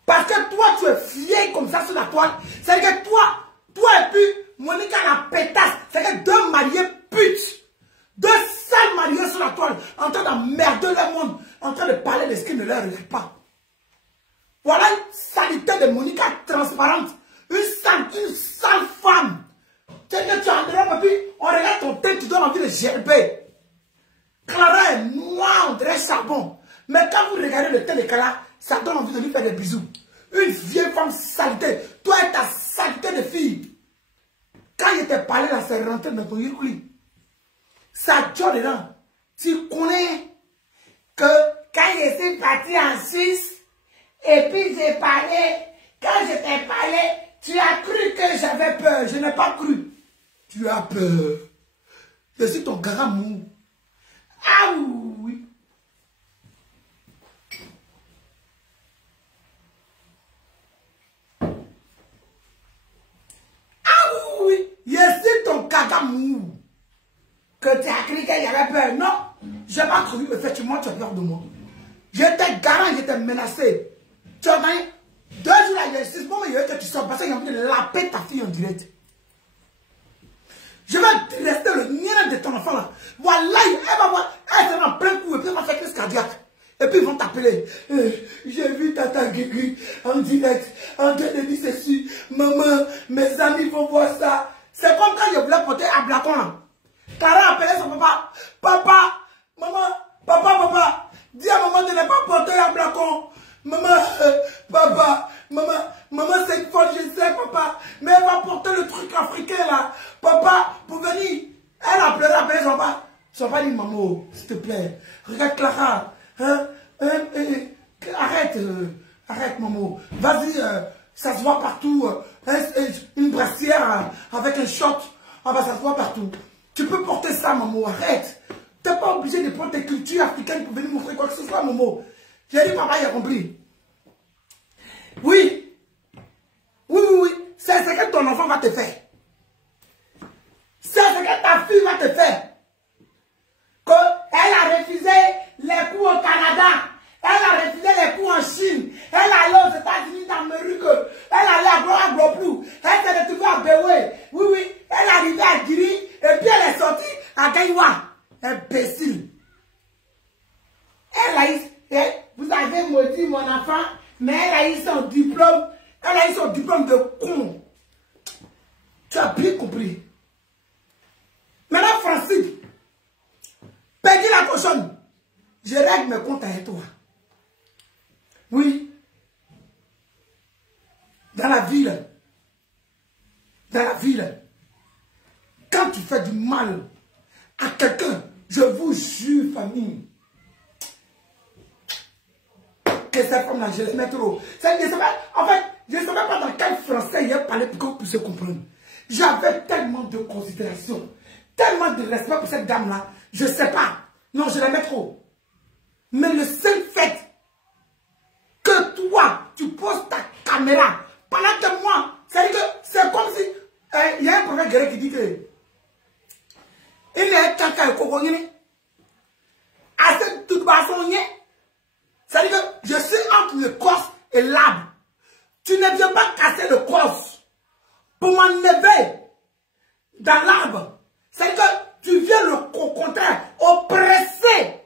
Parce que toi, tu es vieille comme ça sur la toile. C'est-à-dire que toi et puis Monica la pétasse. C'est-à-dire que deux mariés putes. Deux sales mariés sur la toile. En train d'emmerder le monde. En train de parler de ce qui ne leur regarde pas. Voilà une saleté de Monica transparente. Une sale femme. C'est-à-dire que tu as puis on regarde ton tête, tu donnes envie de gerber. Clara est noire, on dirait charbon. Mais quand vous regardez le teint de Clara, ça donne envie de lui faire des bisous. Une vieille femme saleté. Toi et ta saleté de fille. Quand il t'ai parlé là, c'est rentré dans ton yurkuli. Ça joue dedans. Tu connais que quand je suis parti en Suisse, et puis j'ai parlé, quand je t'ai parlé, tu as cru que j'avais peur. Je n'ai pas cru. Tu as peur. Je suis ton garamou. Ah oui. Oui, je suis ton cagamou. Que tu as cru qu'il y avait peur. Non, je n'ai pas cru. Effectivement, tu as peur de moi. J'étais garant, j'étais menacé. Tu as gagné 2 jours à l'exercice. Bon, il y a que tu sors parce qu'il y a envie de laper ta fille en direct. Je vais rester le mien de ton enfant là. Voilà, elle va voir, elle sera en plein coup et puis elle va faire crise cardiaque. Et puis ils vont t'appeler. J'ai vu Tata Guigui en direct, en train de dire ceci. Maman, mes amis vont voir ça. C'est comme quand je voulais porter à Blacon. Clara appelait son papa. Papa, maman, papa. Dis à maman de ne pas porter à Blacon. Maman, papa, maman c'est une folle, je sais, papa. Mais elle va porter le truc africain là. Papa, pour venir. Elle a pleuré, appelé son papa. Son papa dit, maman, s'il te plaît, regarde Clara. Hein? Arrête, maman. Vas-y, ça se voit partout. Une brassière avec un short. Ah bah, ça se voit partout. Tu peux porter ça, maman, arrête. Tu n'es pas obligé de prendre tes cultures africaines pour venir montrer quoi que ce soit, maman. J'ai dit, papa, il a compris. Oui. C'est ce que ton enfant va te faire. C'est ce que ta fille va te faire. Elle a refusé les cours au Canada. Elle a refusé les cours en Chine. Elle allait aux États-Unis d'Amérique. Elle allait à Gloplou. Elle s'est retrouvée à Béoué. Oui. Elle est arrivée à Giri. Et puis elle est sortie à Gaïwa. Imbécile. Elle a eu, vous avez maudit mon enfant, mais elle a eu son diplôme. Elle a eu son diplôme de con. Tu as bien compris. Maintenant, Francis, Peggy la cochonne, je règle mes comptes avec toi. Oui. Dans la ville, quand tu fais du mal à quelqu'un, je vous jure, famille, que cette femme-là, je l'aimais trop. En fait, je ne savais pas dans quel français il a parlé pour qu'on puisse comprendre. J'avais tellement de considération, tellement de respect pour cette dame-là. Je ne sais pas. Non, je l'aimais trop. Mais le seul fait que toi, tu poses ta caméra pendant que moi, c'est comme si il y a un prophète grec qui dit que il est caca et cocogne. À cette toute façon, c'est-à-dire que je suis entre le corse et l'arbre. Tu ne viens pas casser le corse pour m'enlever dans l'arbre. C'est-à-dire que tu viens au contraire oppresser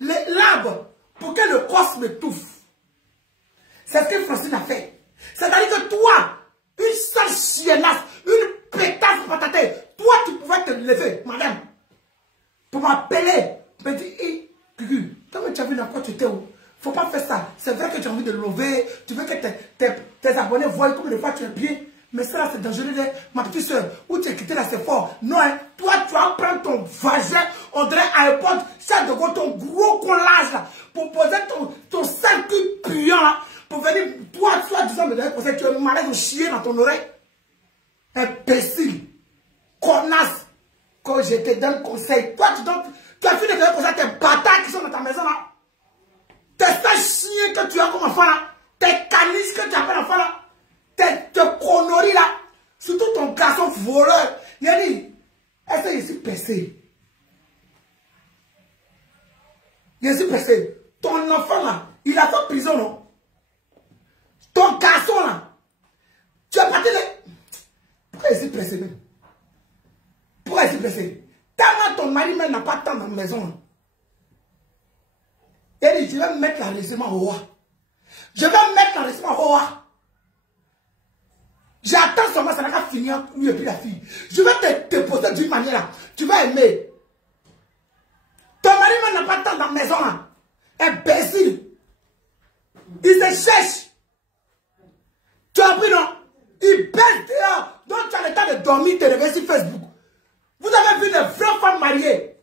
l'arbre pour que le corse m'étouffe. C'est ce que Francine a fait. C'est-à-dire que toi, une sale chiennasse, une pétasse patatée, toi appelé. Me dit, hé, Cucu, quand tu as vu dans quoi tu étais où? Faut pas faire ça. C'est vrai que tu as envie de lever. Tu veux que tes abonnés voient comme des fois tu es bien. Mais ça, c'est dangereux. Ma petite soeur, où tu es quitté là, c'est fort. Non, hein, toi, tu vas prendre ton vagin, on dirait à l'époque, ça de ton gros collage là, pour poser ton sale cul puant là, pour venir, toi, disant, me donner conseil, tu es malade de chier dans ton oreille. Imbécile, connasse, quand je te donne conseil. Toi, tu as fini de donner conseil à tes bâtards qui sont dans ta maison là. Tes sales chiens que tu as comme enfant là, tes caniches que tu as comme enfant là. Tes conneries là, surtout ton garçon voleur. Il a dit, est-ce que je suis percé? Je suis percé. Ton enfant là, il a fait prison, non? Ton garçon là, tu as parti de... Pourquoi je suis pressé même? Pourquoi je suis pressé? Tellement ton mari même n'a pas de temps dans la maison. Il a dit, je vais mettre l'enregistrement au roi. Je vais mettre l'enregistrement au roi. J'attends seulement, ça n'a qu'à finir, lui et puis la fille. Je vais te poser d'une manière là. Tu vas aimer. Ton mari n'a pas de temps dans la maison là. Imbécile. Il se cherche. Tu as pris non? Il baisse dehors. Donc tu as le temps de dormir, te réveiller sur Facebook. Vous avez vu des vraies femmes mariées.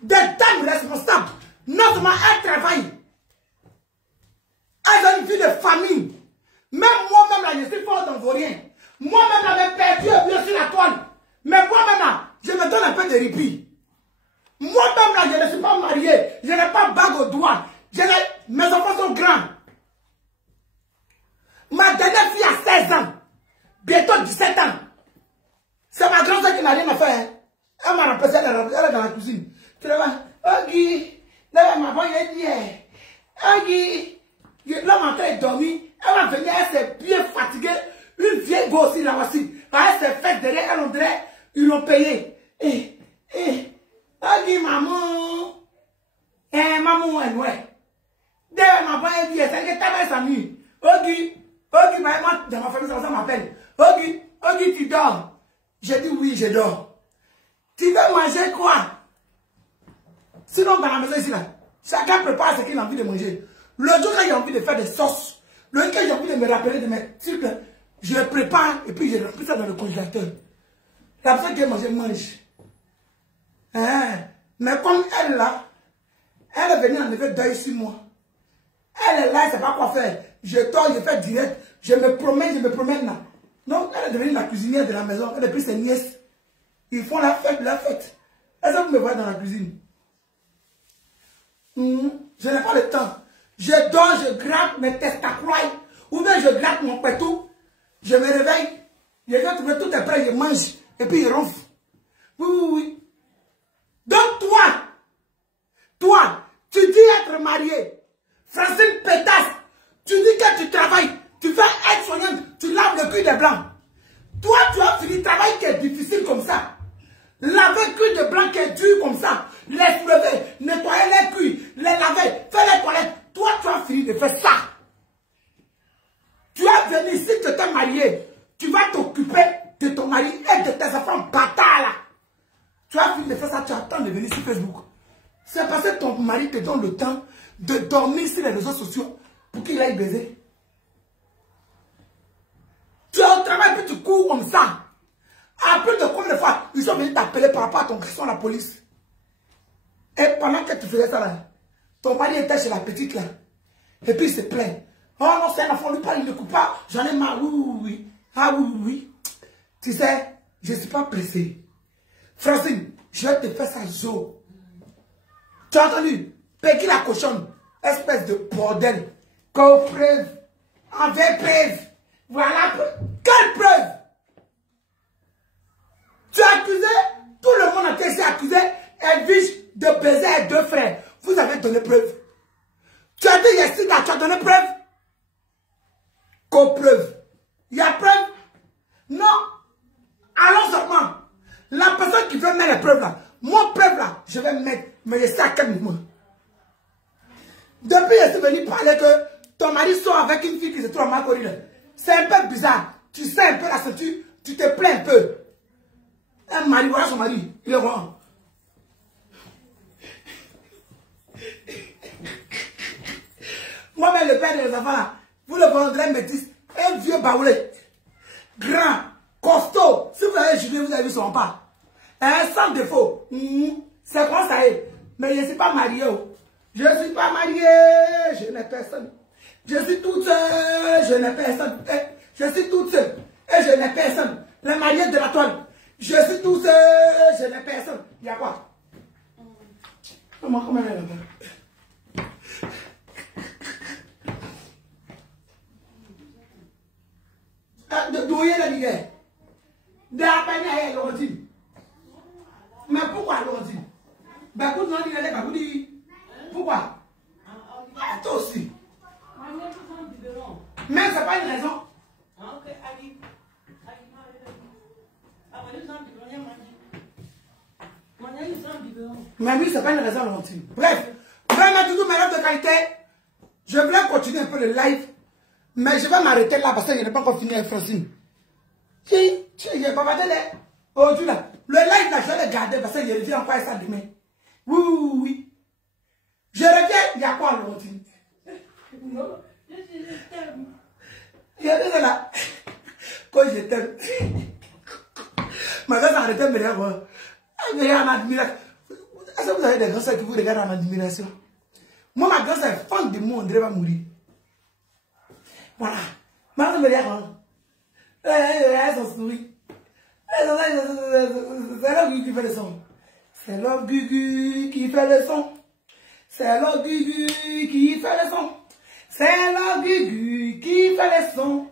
Des dames responsables. Non seulement elles travaillent. Elles ont une vie de famille. Même moi-même là, je suis fort dans vos rien. Moi-même là, j'ai perdu bien sur la toile. Mais moi-même là, je me donne un peu de répit. Moi-même là, je ne suis pas marié. Je n'ai pas bague au doigt. Mes enfants sont grands. Ma dernière fille a 16 ans. Bientôt 17 ans. C'est ma grande soeur qui n'a rien à faire. Elle m'a remplacé, elle est dans la cuisine. Tu le vois? Oh Guy, là, ma bonne, elle dit, oh Guy, là, mon train est dormi. Elle va venir, elle s'est bien fatiguée. Une vieille go aussi là aussi. Elle s'est faite derrière, elle on dirait, ils l'ont payé. Elle dit, maman. Maman, elle, ouais. D'ailleurs, ma bonne, elle dit, c'est que ta mère s'amuse. Ogi, moi, dans ma famille, ça m'appelle. Ogi, tu dors. J'ai dit, oui, je dors. Tu veux manger quoi? Sinon, dans la maison ici, là, chacun prépare ce qu'il a envie de manger. Le jour quand il a envie de faire des sauces, le jour quand j'ai envie de me rappeler de mes trucs, je les prépare et puis je remplis ça dans le congélateur. La personne qui a mangé, mange. Mais comme elle là, elle est venue enlever deuil sur moi. Elle est là, elle ne sait pas quoi faire. Je dors, je fais direct, je me promène là. Donc elle est devenue la cuisinière de la maison. Elle a pris ses nièces. Ils font la fête. Est-ce que vous me voyez dans la cuisine? Je n'ai pas le temps. Je dors, je gratte mes testaculaires. Ou bien je gratte mon pétou. Je me réveille. Je vais trouver tout est prêt, je mange. Et puis je ronfle. Oui. Donc toi, tu dis être marié. Francine Pétasse, tu dis que tu travailles. Tu fais être soignante. Tu laves le cul des blancs. Toi, tu as fini le travail qui est difficile comme ça. Laver le cul de blanc qui est dur comme ça. Les soulever, nettoyer les culs, les laver, faire les toilettes. Toi, tu as fini de faire ça. Tu es venu ici, tu t'es marié. Tu vas t'occuper de ton mari et de tes enfants bâtards là. Tu as fini de faire ça, tu attends de venir sur Facebook. C'est parce que ton mari te donne le temps de dormir sur les réseaux sociaux pour qu'il aille baiser. Tu es au travail et puis tu cours comme ça. Après de combien de fois ils sont venus t'appeler par rapport à ton garçon à la police. Et pendant que tu faisais ça là, ton mari était chez la petite là. Et puis il se plaint. Oh non, c'est un enfant, lui parle, il ne coupe pas. J'en ai marre, oui. Ah oui. Tu sais, je ne suis pas pressé. Francine, je vais te faire ça, zo. Tu as entendu? Peggy la cochonne, espèce de bordel. Qu'au preuve, envers preuve. Voilà, quelle preuve? Tu as accusé, tout le monde a été accusé, Edwige de baiser à 2 frères. Vous avez donné preuve. Tu as dit Yessida, tu as donné preuve? Qu'au preuve. Il y a preuve? Non. Allons seulement. La personne qui veut mettre les preuves là, mon preuve là, je vais mettre, mais je sais à quel moment. Depuis, je suis venu parler que ton mari sort avec une fille qui se trouve à Marcory. C'est un peu bizarre. Tu sais un peu la ceinture, tu te plains un peu. Un mari, voilà son mari, il est rond. père des enfants là, vous le vendrez métis, un vieux baoulé, grand, costaud. Si vous avez jugé, vous avez vu son pas. Sans défaut. C'est quoi ça est? Mais je ne suis pas marié. Je ne suis pas marié, je n'ai personne. Je suis toute seule, je n'ai personne. Je suis toute seule et je n'ai personne. Les mariés de la toile. Je suis toute seule, je n'ai personne. Il y a quoi? Comment elle est là-bas? D'où est la guerre? D'appeler l'origine. Mais pourquoi l'origine? Ben, pour nous dire, pourquoi? Toi aussi. Mais ce n'est pas une raison. Mais oui, ce n'est pas une raison, Laurentine. Bref, vraiment, toujours mes notes de qualité. Je voulais continuer un peu le live, mais je vais m'arrêter là parce que je n'ai pas encore fini avec Francine. Je n'ai pas parlé aujourd'hui là. Le live là, je vais le garder parce que je reviens encore ça demain. Oui, oui, oui. Je reviens, il y a quoi, Laurentine? Il y a des là. Quand je t'aime. Ma soeur s'arrêtait de me dire, elle me regarde en admiration. Est-ce que vous avez des grands soeurs qui vous regardent en admiration? Moi, ma grand soeur est fan de moi, André va mourir. Voilà. Ma soeur me regarde. Elle s'en sourit. C'est l'homme qui fait le son. C'est l'homme qui fait le son. C'est l'homme qui fait le son. C'est l'homme qui fait le son.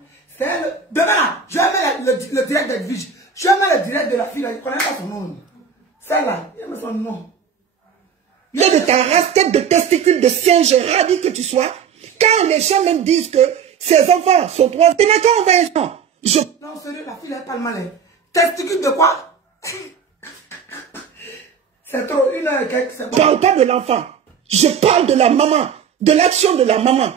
Demain, je vais mettre le direct d'Edwige. Je vais mettre le direct de la fille, je ne connais pas son nom. Celle-là, il met son nom. De ta race, tête de testicule de singe radis que tu sois, quand les gens même disent que ces enfants sont trois, t'es d'accord, Vincent? Non, sérieux, la fille n'est pas le malin. Testicule de quoi? C'est trop, une heure et quelques, c'est bon. Je ne parle pas de l'enfant. Je parle de la maman, de l'action de la maman.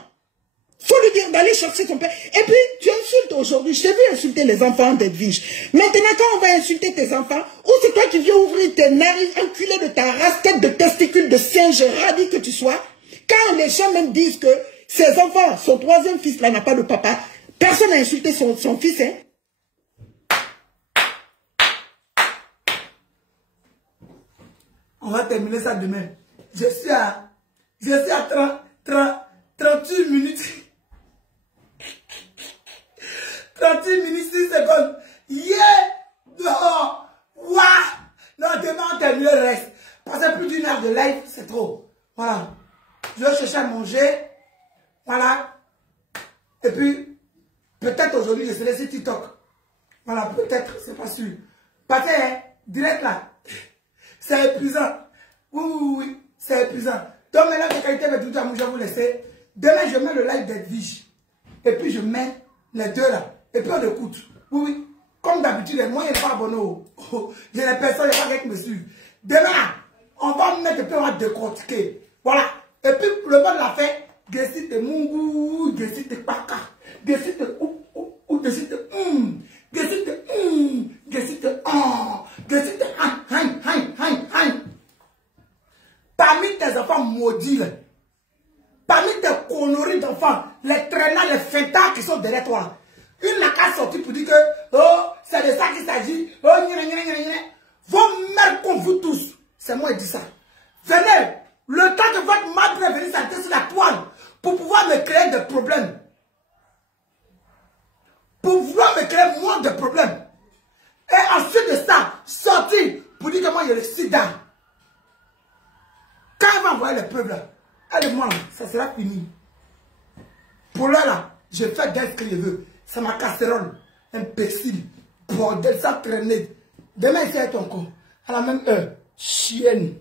Faut lui dire d'aller chercher son père. Et puis, tu insultes aujourd'hui. Je t'ai vu insulter les enfants d'Edwige. Maintenant, quand on va insulter tes enfants, ou c'est toi qui viens ouvrir tes narines, enculé de ta race, tête de testicule de singe radis que tu sois, quand les gens même disent que ses enfants, son troisième fils là n'a pas de papa, personne n'a insulté son fils, hein. On va terminer ça demain. Je suis à 38 minutes. 38 minutes, 6 secondes. Yeah! Non! Waouh! Non, demain on termine le reste. Passer plus d'une heure de live, c'est trop. Voilà. Je vais chercher à manger. Voilà. Et puis, peut-être aujourd'hui, je serai sur TikTok. Voilà, peut-être, c'est pas sûr. Parce que, direct là. C'est épuisant. Oui, oui, oui, c'est épuisant. Donc maintenant, de qualité, je vais vous laisser. Demain, je mets le live d'Edwige. Et puis, je mets les deux là. Et puis, on écoute. Oui, oui. Comme d'habitude, moi, je n'ai pas abonné. Il y a des personnes, il n'y a pas quelqu'un qui me suit. Demain, on va mettre et puis on va décortiquer. Voilà. Et puis, le mot de la fin, décide de Mungu, décide de Paka, décide de ou décide de décide de décide de décide de hein. Parmi tes enfants maudits, parmi tes conneries d'enfants, les traînards, les fêtards qui sont derrière toi, une n'a qu'à sortir pour dire que oh, c'est de ça qu'il s'agit. Oh, vos mères comme vous tous, c'est moi qui dis ça. Venez, le temps que votre mère peut venir s'arrêter sur la toile pour pouvoir me créer des problèmes. Pour pouvoir me créer moins de problèmes. Et ensuite de ça, sortir pour dire que moi, il y a le sida. Quand elle va envoyer les preuves là, elle et moi, ça sera fini. Pour là, là, je fais d'elle ce que je veux. C'est ma casserole. Imbécile. Bordel, ça traîner. Demain, c'est ton con. À la même heure. Chienne.